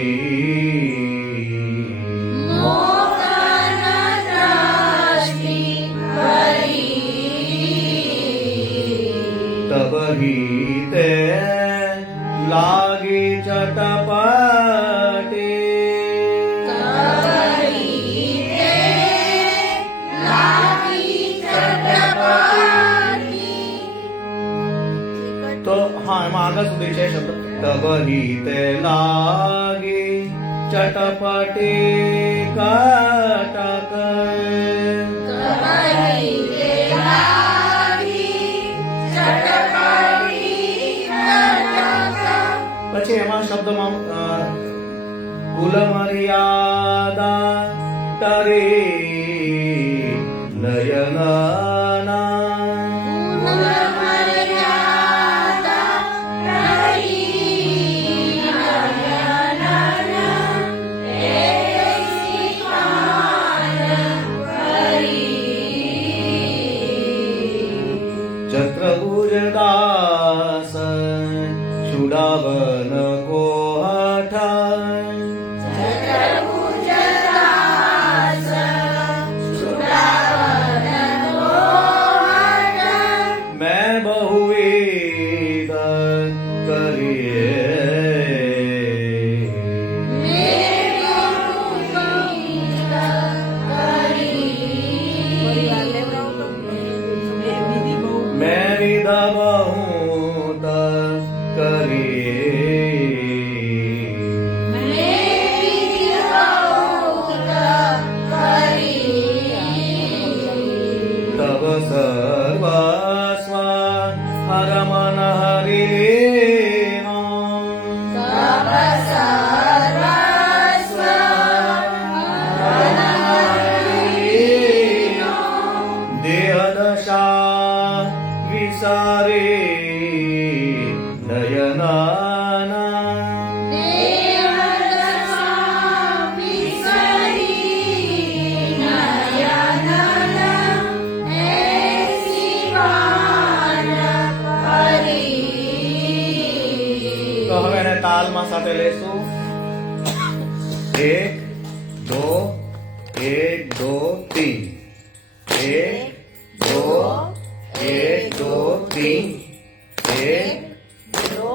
तबही ते लागी चटपटी तो हाँ એમાં આગળ સુધી છે શબ્દ તબહી તે લાગી ચટપટી કટક પછી એમાં શબ્દમાં કુલ મર્યાદા ટરી નયના ચક્રભુજદાસ છુડાવન કો હઠ एक दो 1 2 3 1 2 1 2 3 1 દો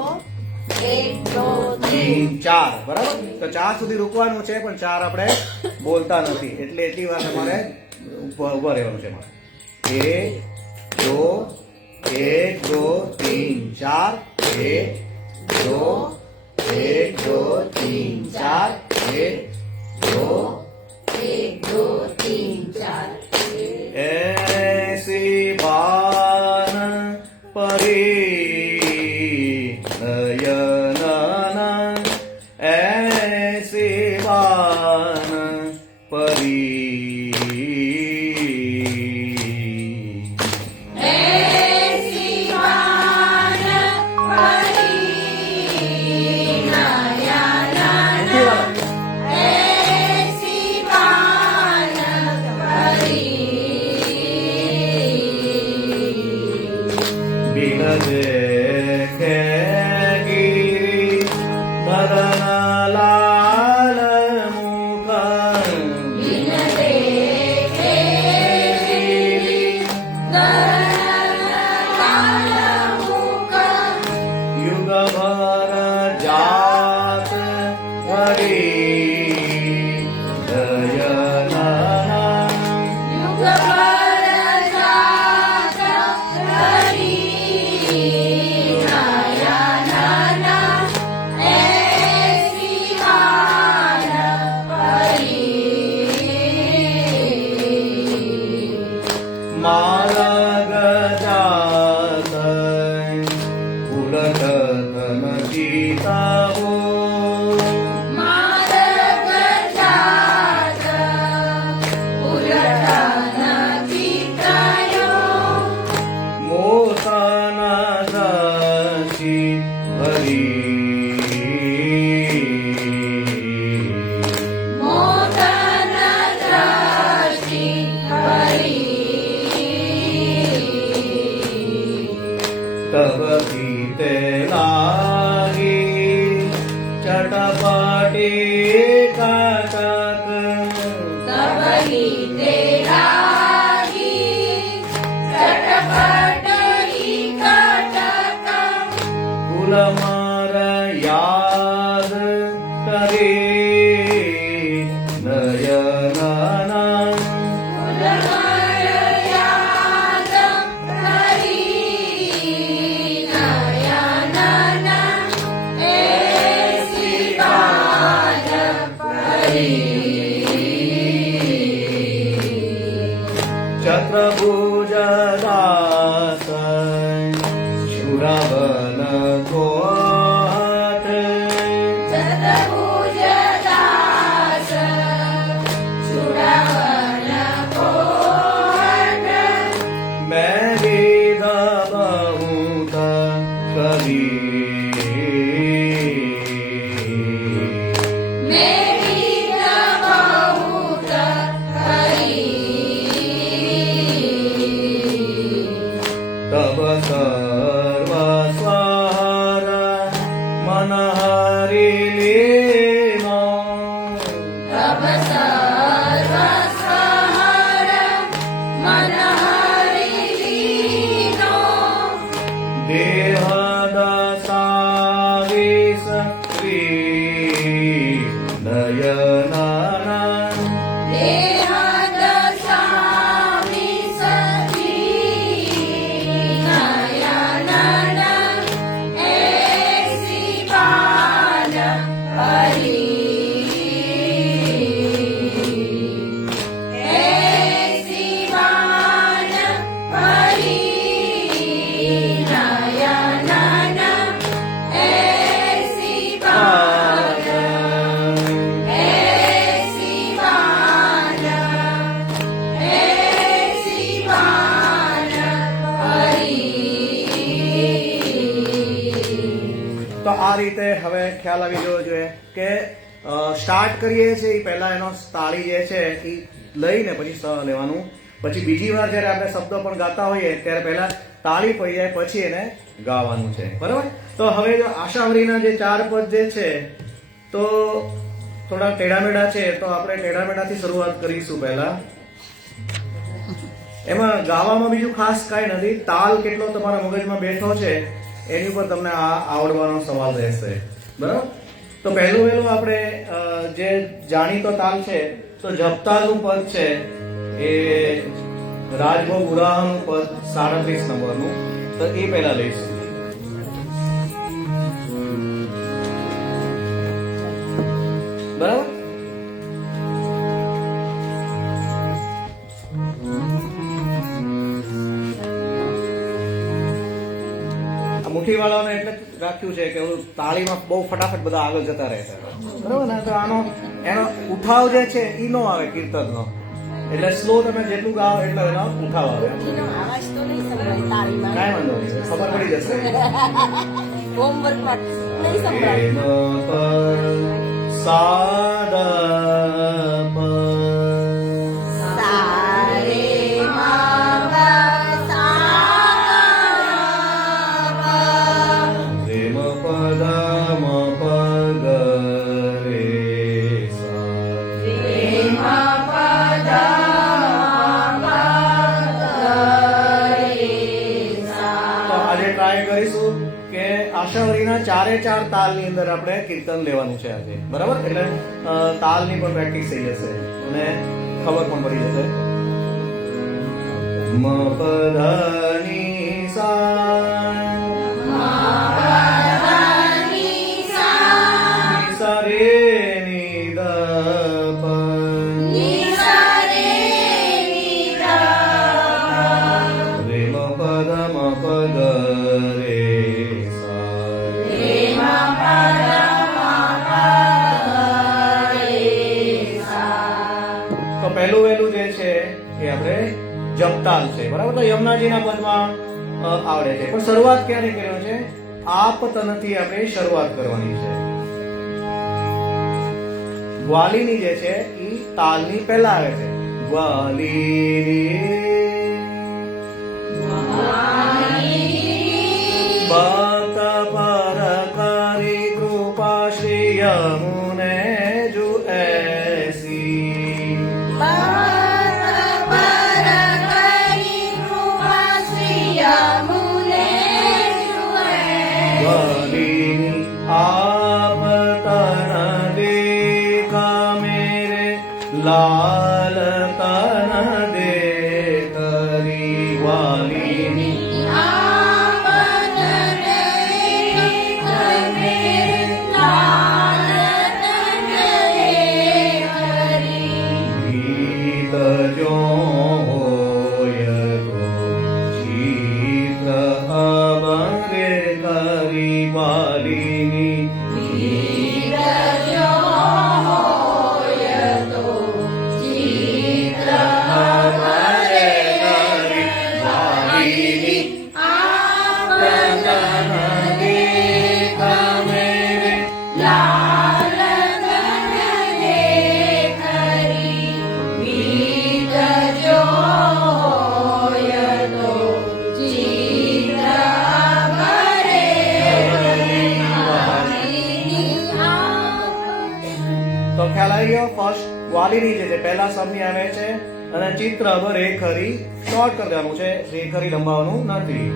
એક દો 3 4 બરાબર. તો 4 સુધી રૂકવાનું છે પણ 4 આપણે બોલતા નથી એટલે એટલી વાર તમારે ઉભા રહેવાનું છે. 1 2 1 2 3 4 1 2 1 2 3 4 1 2 એક દો તીન ચાર ऐसी बान परी नयनन ऐसी बान परी ऐसी बान परी नयनन ऐसी बान परी बिन देखे गिरी धरन लाल मुख बिन देखे दयाल मुख युग भर जात हरी दयनन युग भर जात हरी नयनन ऐसी बान परी मालग जात उलट तन जीता हो मार्ग जात उलटन चितायो मोसन जशी हरी मोदन दृष्टि हरी तब सीते लागी चटपटी कटक तब ही तेरागी चटपट ही कटक कुलमार याद करे नयनन उलमर याद हरी नयनन ऐसी बान परी चक्रभुज दास शुरबल गोहत चतुर्भुज दास चूड़ावन कोहट मैं वेद बहुत करी मेरी बहुत हरी तब सर्व स्वर मन हरि लीनो तब सर्व सहर मन हरि लीनो देह दशाविष श्री नयनन देह दशामि सखी नयनन ऐसी बान परी ऐसी बान परी नयनन ऐसी बान ऐसी बान ऐसी बान परी તો આ રીતે હવે ખ્યાલ આવી જવો જોઈએ કે સ્ટાર્ટ કરીએ છીએ એ પહેલા એનો તાળી જે છે એ લઈને પછી સ લેવાનું. પછી બીજી વાર જ્યારે આપણે શબ્દો પણ ગાતા હોઈએ ત્યારે પહેલા તાળી પડી જાય પછી એને ગાવાનું છે. બરાબર. તો હવે જો આશાવરીના જે 4 પદ જે છે તો થોડા ટેઢામેઢા છે તો આપણે ટેઢામેઢાથી શરૂઆત કરીશું પહેલા. એમાં ગાવામાં બીજું ખાસ કાંઈ નથી, તાલ કેટલો તમારા મગજમાં બેઠો છે એની ઉપર તમને આ આવડવાનો સવાલ રહેશે. બરાબર? તો પહેલું આપણે જે જાણીતો તાલ છે તો જપતાલનું પદ છે એ રાજભોગ ઉરાહાનું પદ 37 નંબરનું, તો એ પહેલા લઈશું. બરાબર? મુઠ્ઠીવાળાને એટલે રાખ્યું છે કે તાળીમાં બહુ ફટાફટ બધા આગળ જતા રહે છે. બરાબર ને? તો એનો ઉઠાવ જે છે ઈ નો આવે કીર્તનનો, એટલે સ્લો તમે જેટલું ગાઓ એટલો એનો ઉઠાવ આવે. એનો અવાજ તો નહીં સંભળાય તાળીમાં. કાંઈ વાંધો નહીં, ખબર પડી જશે. હોમવર્કમાં નહીં સંભળાય. પ્રેમ પર સાદા પર સારે માવા પ્રેમ પદમ પદ રે તો આજે ટ્રાય કરીશું કે આશાવરીના 4 તાલની અંદર આપણે કીર્તન લેવાનું છે આજે. બરાબર? એટલે તાલની પણ પ્રેક્ટિસ થઈ જશે અને ખબર પણ પડી જશે. મ પદ ની સા રે ની દ પ રેમ પદમ પદ રે તો પહેલું જે છે એ આપણે જપતાલ છે. બરાબર? તો યમુનાજીના પદમાં આવડે છે, પણ શરૂઆત ક્યારે કર્યો છે? આપ તનથી આપણે શરૂઆત કરવાની છે. ગ્વાલીની જે છે એ તાલની પહેલા આવે છે. ગ્વાલીની ભક્ત પર કરી કૃપા શ્રી યમુને જુ એસી ગ્વાલીની આપ તન દેખા મેરે લાલ તન દે કરી ગ્વાલીની ગીત જો હોય તો ચિત્ર અબંગે કરી ગ્વાલીની તો ખ્યાલ આવી ગયો. ફર્સ્ટ ગ્વાલીની જે છે પહેલા શબ્દની આવે છે અને ચિત્ર રેખરી શોર્ટ કરી દેવાનું છે, રેખરી લંબાવવાનું નથી.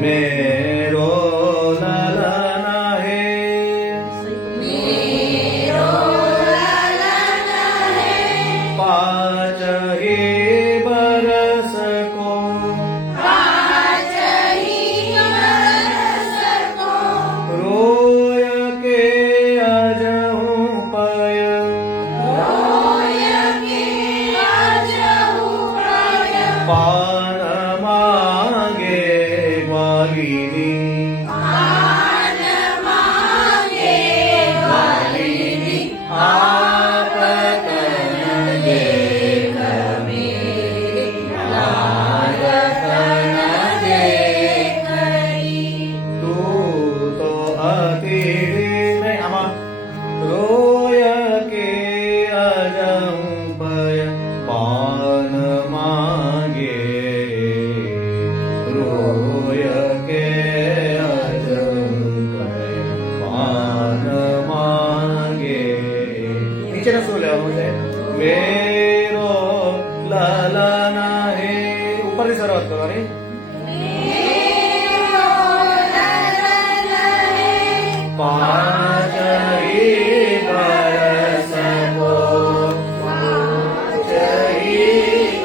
મેરો લલના હે પાંચ હે બરસ કો રોય કે અજહું પય પાન માંગે ગ્વાલીની નીચે શું લેવાનું છે? મેરો લલના હે, ઉપરથી શરૂઆત કરવાની. પાંચ હી બરસ કો, પાંચ હી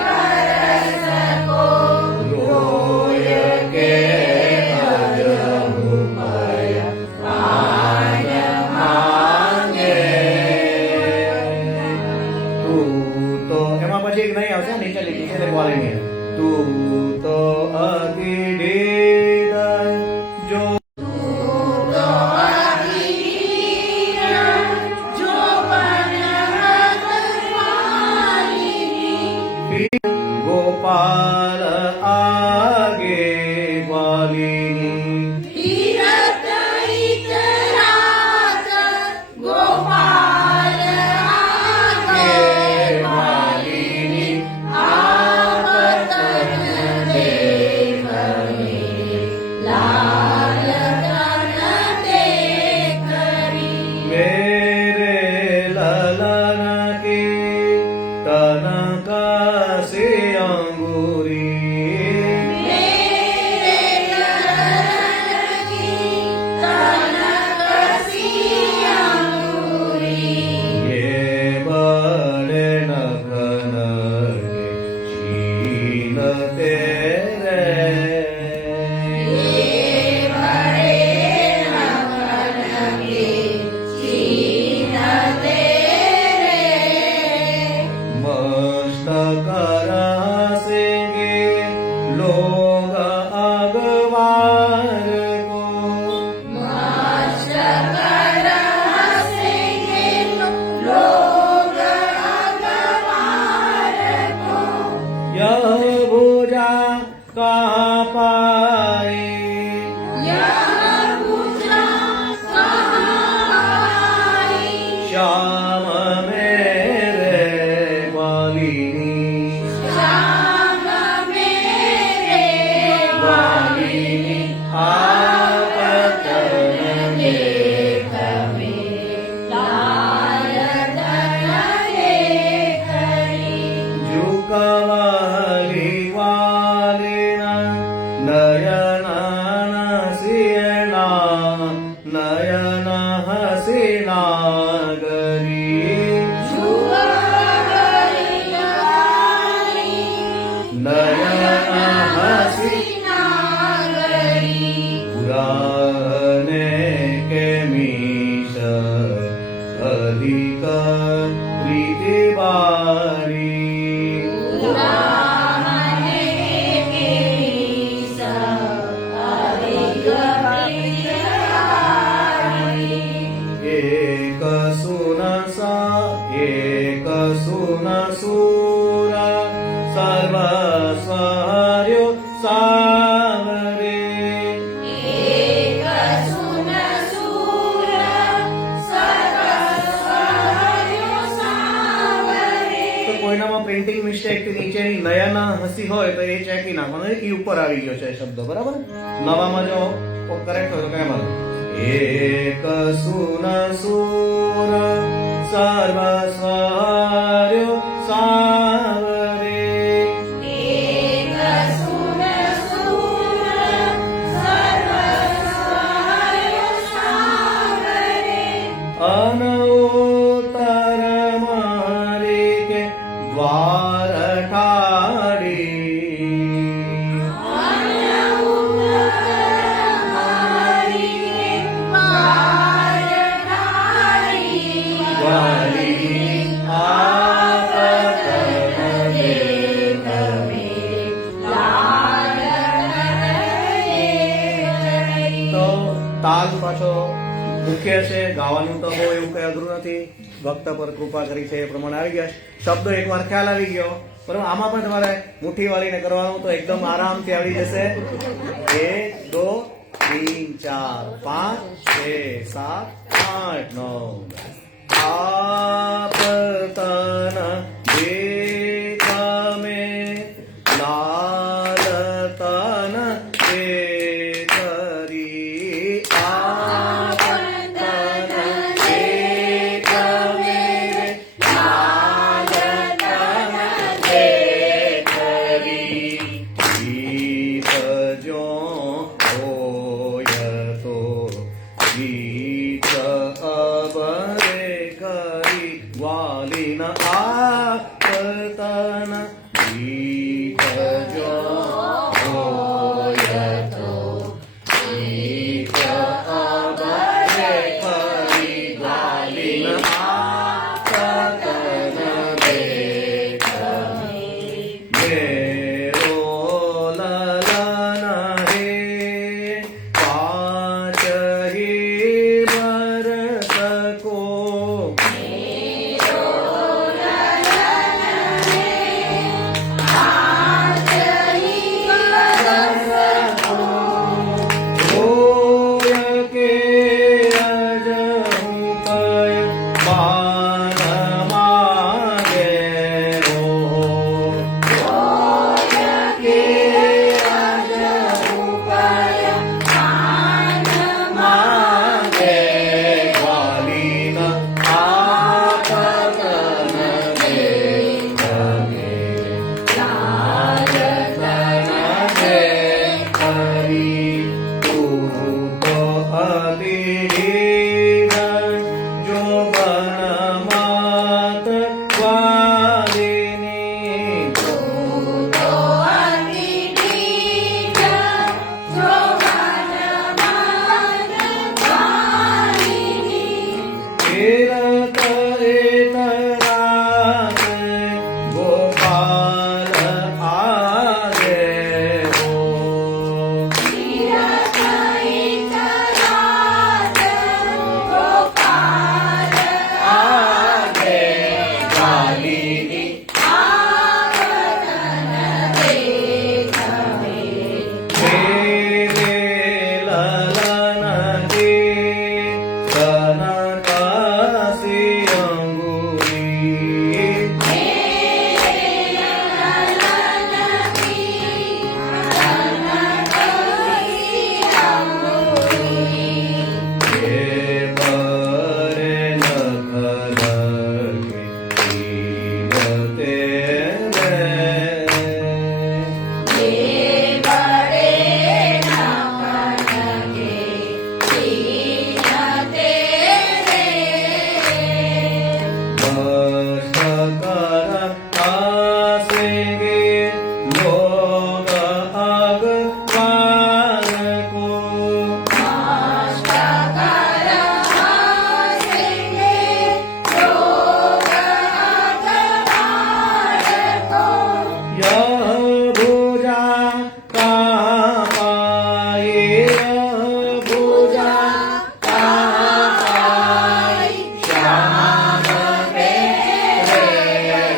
રોય કે અજમુ ભય આન માંગે. તું તો એમાં પછી એક નહીં આવશે, નીચે લીધી છે બોલીને. તું તો અતિ ઢીર જો ગોપાલ આગે ગ્વાલિની. मेरे ललन की तनक से अंगूरी, ये बड़े नखन के छीन तेरे. मस्तक रसेंगे लोग अगवार को, यह भुजा कहाँ पाए, श्याम मेरे ग्वालिनी. ग्वालिनी आप तन देख झुकवाली ग्वालिना नयन हसीना, नयन हसीना गरी, नयन हसीना पुराने के मीश अधिक प्रीति बारी. एक सुन सा एक सुन सूरा सर्व स्वर्यो सावरे. તો કોઈનામાં પ્રિન્ટિંગ મિસ્ટેક થી નીચેની નયન હસી હોય તો એ ચેકી નાખવાનું. એ ઉપર આવી ગયો છે શબ્દ, બરાબર. નવામાં જો કરેક્ટ હોય તો કઈ વાંધો. એક સુન સુર સર્વ સ્વર્યો સાવરે. અનોતર મારી કે દ્વાર ઠાડી, ગ્વાલિની આપ તન દેખ તો તાલ પાછો મુખ્ય છે. ગાવાનું તો બહુ એવું કઈ અઘરું નથી. ભક્ત પર કૃપા કરી છે એ પ્રમાણે આવી ગયા. શબ્દો એકવાર ખ્યાલ આવી ગયો, બરાબર. આમાં પણ તમારે મુઠ્ઠી વાળીને કરવાનું તો એકદમ આરામથી આવડી જશે. 1 2 3 4 5 6 7 8 9 आप तन देख में लाल तन करी. आप तन देख मेरे ગ્વાલીન આપતન ગીત જો હોય તો ગીત અબરે ખરી ગ્વાલીન આપતન દેખ મેરો લલન હે પાંચ હી બરસ કો હોય કે અજહું કય પાન માગે રો કે અજહું કય માગે ગ્વાલીન આપતન દેખ ગોપાલ આગે હો આગે ગ્વાલીની મેરે લલન દે કનકાસી અંગુરી હે પરે નખ લગે તીરતે કર આસેંગે લોગ અગવાન કો यह भुजा का पाए यह भुजा का पाए श्याम मेरे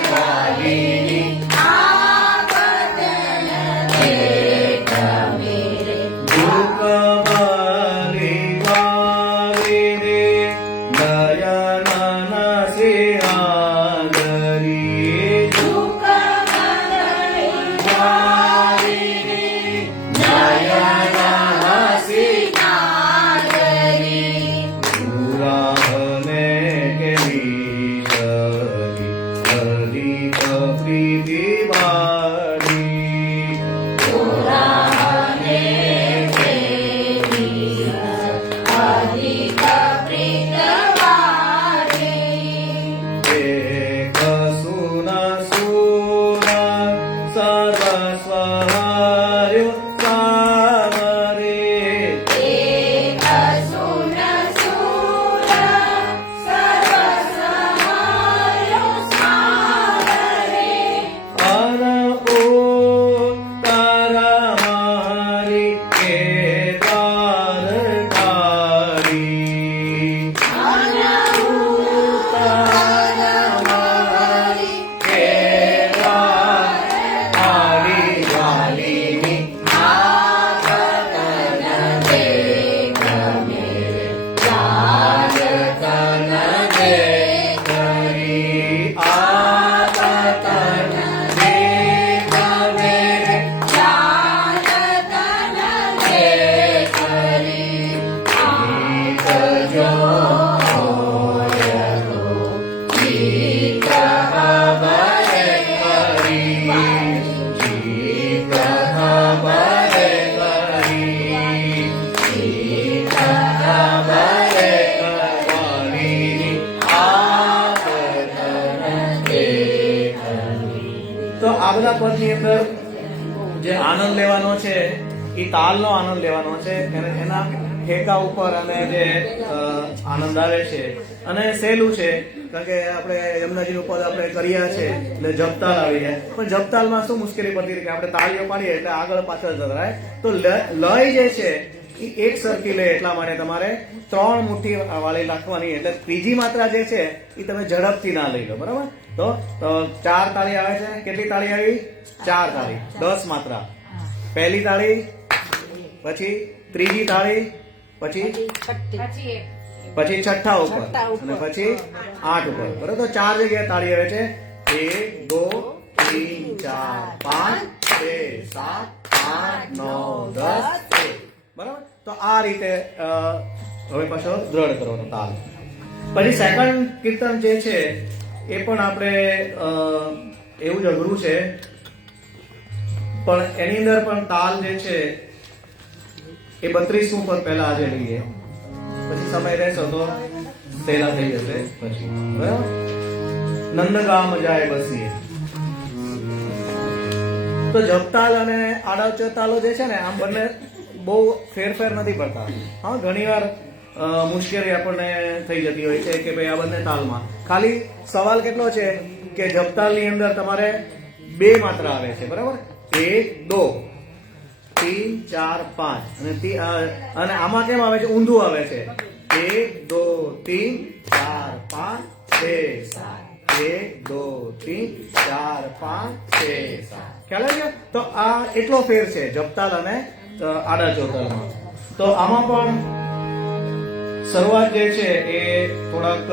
તો આ બધા પદની અંદર જે આનંદ લેવાનો છે એ તાલનો આનંદ લેવાનો છે અને એના ઠેકા ઉપર અને જે આનંદ આવે છે અને સહેલું છે કારણ કે આપણે યમુનાજીનું પદ આપણે કર્યા છે એટલે જપતાલ આવી જાય પણ જપતાલમાં શું મુશ્કેલી પડતી હતી કે આપણે તાળીઓ પાડીએ એટલે આગળ પાછળ જતા તો લય જે છે એ એક સરખી લે એટલા માટે તમારે 3 મુઠ્ઠી વાળી રાખવાની એટલે ત્રીજી માત્રા જે છે એ તમે ઝડપથી ના લઈ લો બરાબર તો 4 તાળી આવે છે કેટલી તાળી આવી 4 તાળી 10 માત્રા પહેલી તાળી પછી ત્રીજી તાળી પછી છઠ્ઠા ઉપર અને પછી 8 ઉપર બરાબર તો 4 જગ્યાએ તાળી આવે છે 1 2 3 4 5 6 7 8 9 10 બરાબર તો આ રીતે હવે પાછો દ્રઢ કરવાનો તાલ પછી સેકન્ડ કીર્તન જે છે એ પણ આપણે એવું જ અઘરું છે પણ એની અંદર પણ તાલ જે છે એ 32મું પદ પહેલા આજે લઈએ પછી સમય રહેશો તો સહેલા થઈ જશે પછી બરાબર નંદગામ જાય બસીએ તો જપતાલ અને આડાવચર તાલો જે છે ને આમ બંને બહુ ફેરફાર નથી પડતા હા ઘણીવાર મુશ્કેલી આપણને થઈ જતી હોય છે કે ભાઈ આ બંને તાલમાં ખાલી સવાલ કેટલો છે કે જપતાલની અંદર તમારે 2 માત્રા આવે છે બરાબર 1 2 3 4 5 અને આમાં કેમ આવે છે ઊંધું આવે છે 1 2 3 4 5 6 7 1 2 3 4 5 6 7 ખ્યાલ આવે છે તો આ એટલો ફેર છે જપતાલ અને આડા ચોતાલમાં તો આમાં પણ શરૂઆત જે છે એ થોડાક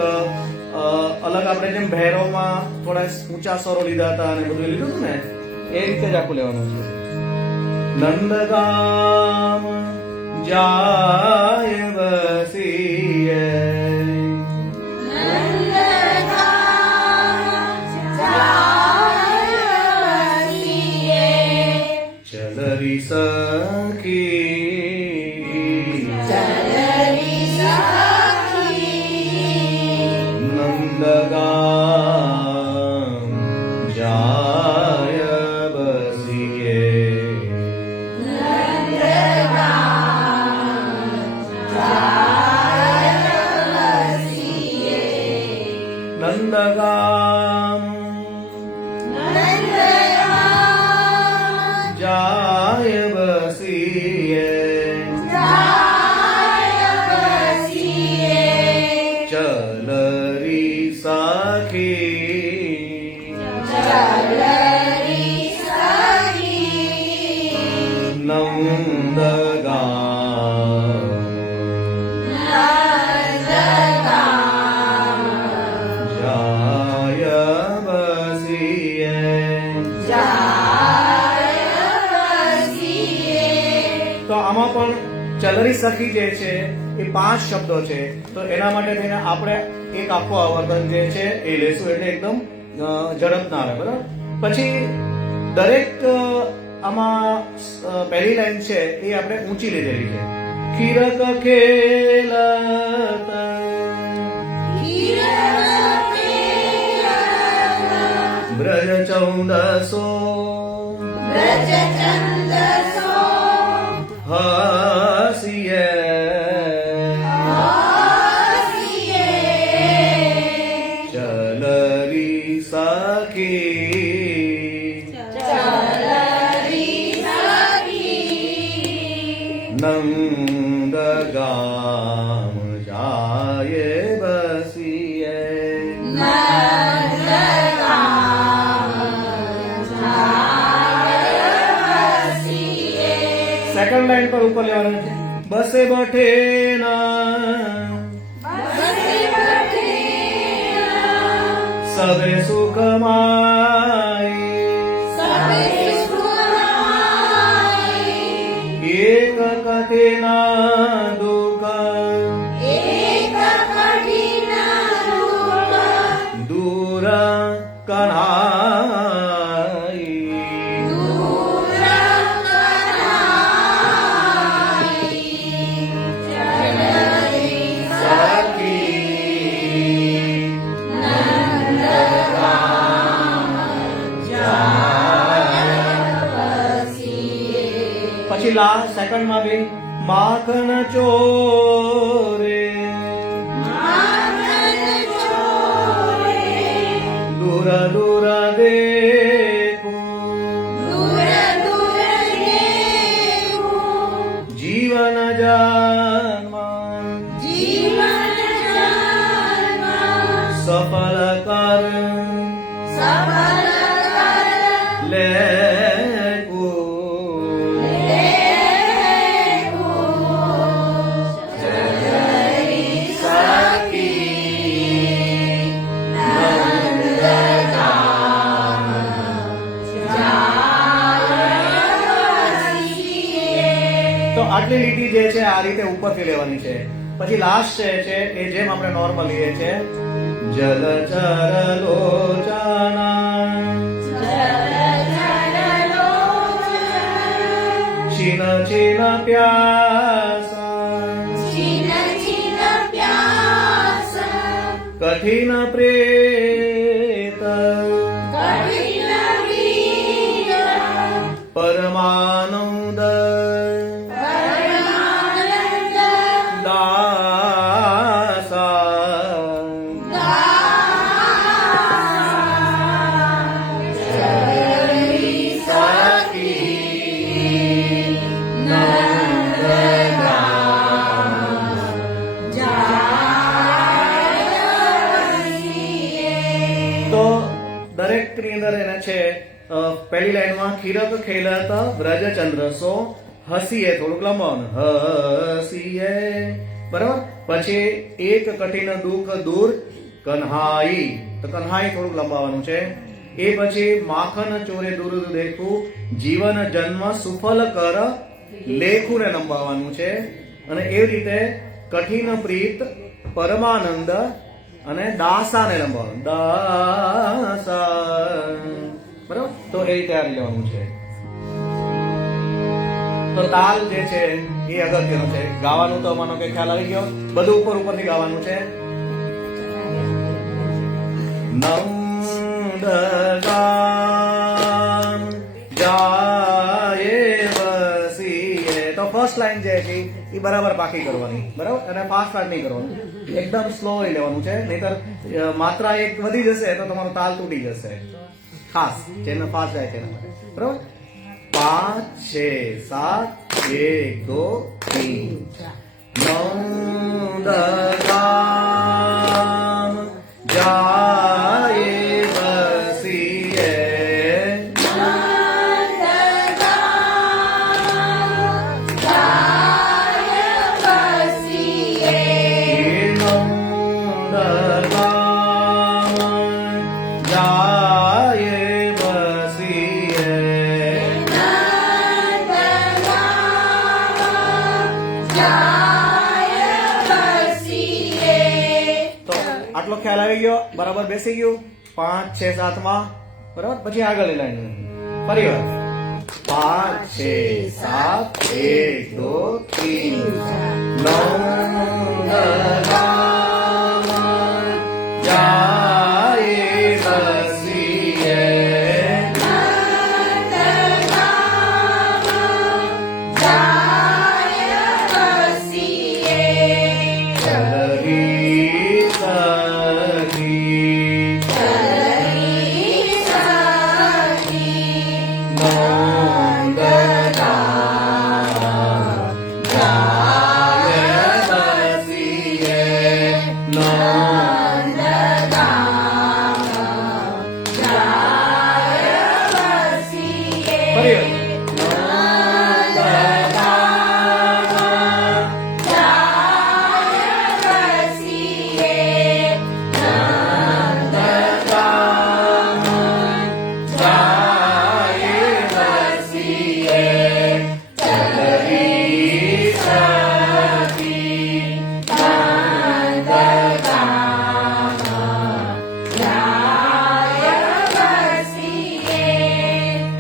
અલગ આપણે જેમ ભૈરવમાં થોડા ઊંચા સ્વરો લીધા હતા અને બધું લીધું હતું ને એ રીતે જ આખું લેવાનું છે નંદગામ જાય બસીએ ચલરી સખી નંદગામ જાય બસીએ નંદગામ જાય બસીએ ચલરી સખી નંદગામ જાય બસીએ તો આમાં પણ ચલરી સખી જે છે એ 5 શબ્દો છે તો એના માટે થઈને આપણે એક આખો આવર્તન જે છે એ લેશું એટલે એકદમ ઝડપ ના આવે બરાબર પછી દરેક આમાં પહેલી લાઈન છે એ આપણે ઊંચી લીધેલી છે ખીરક ખેલત બ્રજ ચૌદસો હસીએ ચલરી સખી નંદગામ જાય બસીએ સેકન્ડ લાઈન પર ઉપર લેવાનું છે બસે બઠે સબે સુખમાઈ એક કથે ના દુઃખ દૂર કન્હાઈ સખી નંદગામ જાય સેકન્ડ માં બી માખન ચોરે દૂર દૂર દેખું જીવન જન્મ સફળ કર લેકું તો આટલી લીટી જે છે આ રીતે ઉપરથી લેવાની છે. પછી લાસ્ટ છે એ જેમ આપણે નોર્મલ લઈએ છે જલચર લોચના છીન છીન પ્યાસા કઠિન પ્રેત પરમાનંદ દરેકની અંદર એને છે પહેલી લાઈનમાં ખીરક ખેલત વ્રજચંદ્ર સો હસીએ થોડુંક લંબાવવાનું હસીએ બરાબર. પછી એક કઠિન દુઃખ દૂર કન્હાઈ તો કન્હાઈ થોડુંક લંબાવવાનું છે. એ પછી માખન ચોરે દૂર દેખું જીવન જન્મ સુફલ કર લેખું ને લંબાવવાનું છે. અને એવી રીતે કઠિન પ્રીત પરમાનંદ અને દાસાને લંબાવવાનું દાસા બરાબર. તો એ રીતે આ લેવાનું છે. તો તાલ જે છે એ અગત્યનું છે. ગાવાનું તો માનો કે ખ્યાલ આવી ગયો. બધું ઉપર ઉપરથી ગાવાનું છે. નંદગામ જાય વસીએ તો ફર્સ્ટ લાઈન જે છે એ બરાબર પાકી કરવાની બરાબર. અને ફાસ્ટ નહીં કરવાનું, એકદમ સ્લો લેવાનું છે. નહીતર માત્રા એક વધી જશે તો તમારો તાલ તૂટી જશે. ખાસ જેને ફાસ્ટ જાય છે બરાબર. 5 6 7 1 2 3 નંદગામ જાય વસીએ આટલો ખ્યાલ આવી ગયો બરાબર. બેસી ગયું 5 6 7 માં બરાબર. પછી આગળ લાઈન ફરી વાર 5 6 7 1 2 3 નંદગામ જાય વસીએ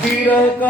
તિરક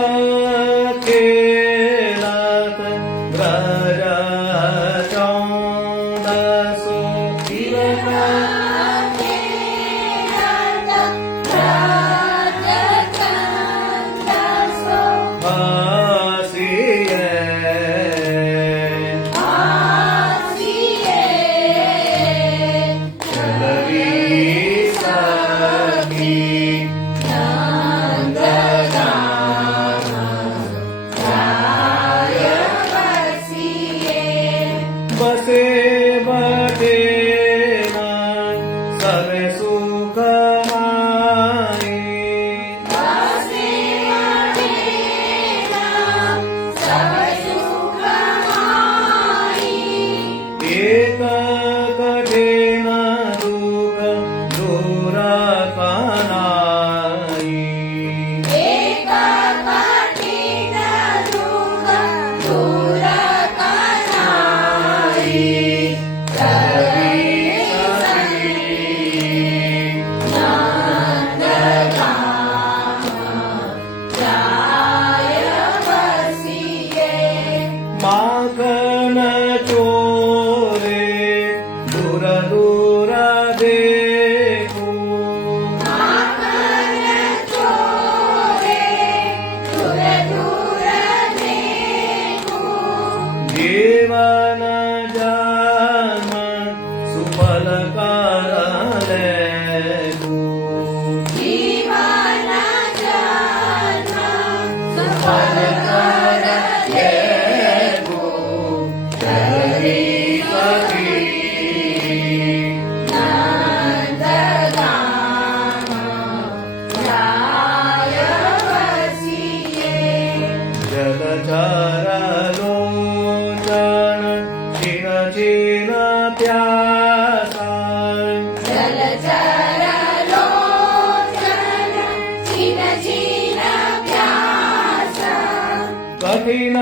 કઠિન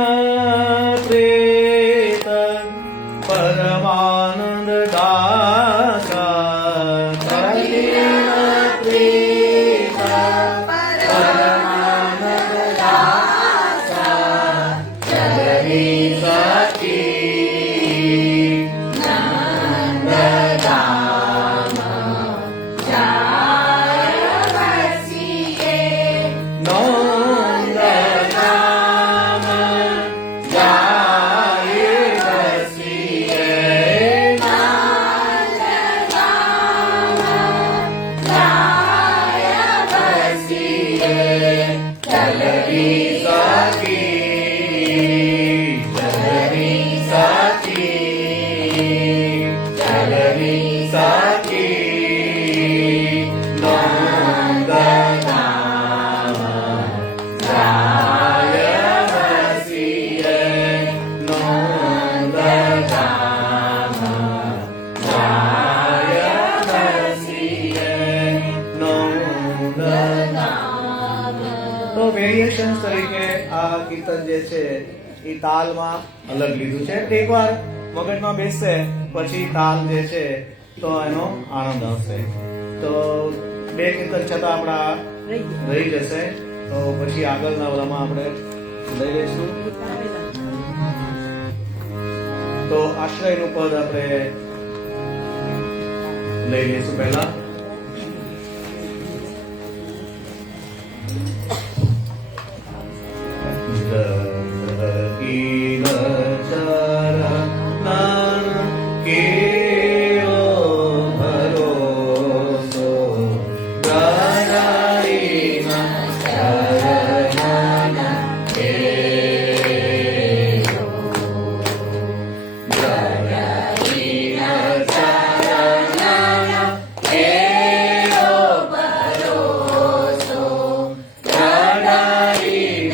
પ્રેત પરમાનંદ દાતા કઠિન પ્રેત પરમાનંદ દાતા જગની સખી નંદધામ જાય વસીએ નંદધામ જાય વસીએ જાય વસીએ જગની સખી જગની સખી જગની સખી નંદધામ જાય વસીએ નંદધામ જાય વસીએ નંદધામ. તો વેરિએશન્સ તરીકે આ કીર્તન જે છે એ તાલમાં અલગ લીધું છે. એકવાર મગજમાં બેસશે પછી તાલ જે છે તો એનો આનંદ આવશે. તો બે કીર્તન છતાં આપણા રહી જશે તો પછી આગળના ઓલામાં આપણે લઈ લઈશું. તો આશ્રયનું પદ આપણે લઈ લઈશું પહેલા. દરકીન ચરણન કેવો ભરોસો ગણાઈન ચરણન કેવો ગણાઈન ચરણન કેવો ભરોસો ગણાઈન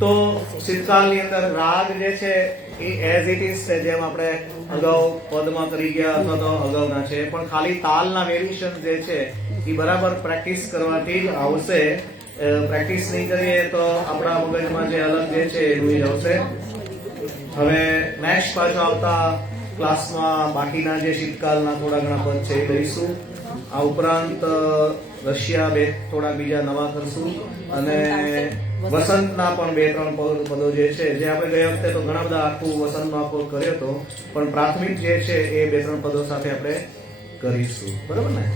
તો શીતકાળની અંદર રાગ જે છે એ એઝ ઇટ ઇઝ છે, જેમ આપણે અગાઉ પદમાં કરી ગયા અથવા તો અગાઉના છે, પણ ખાલી તાલના વેરિએશન જે છે એ બરાબર પ્રેક્ટિસ કરવાથી જ આવશે. પ્રેક્ટિસ નહીં કરીએ તો આપણા મગજમાં જે અલગ જે છે એ રૂઈ આવશે. હવે નેક્સ્ટ પાછો આવતા ક્લાસમાં બાકીના જે શીતકાળના થોડા ઘણા પદ છે એ લઈશું. આ ઉપરાંત રશિયા બે થોડા બીજા નવા કરશું અને વસંતના પણ બે ત્રણ પદો જે છે, જે આપણે ગયા વખતે તો ઘણા બધા આખું વસંતનો આખો કર્યો હતો, પણ પ્રાથમિક જે છે એ બે ત્રણ પદો સાથે આપણે કરીશું. બરોબર ને?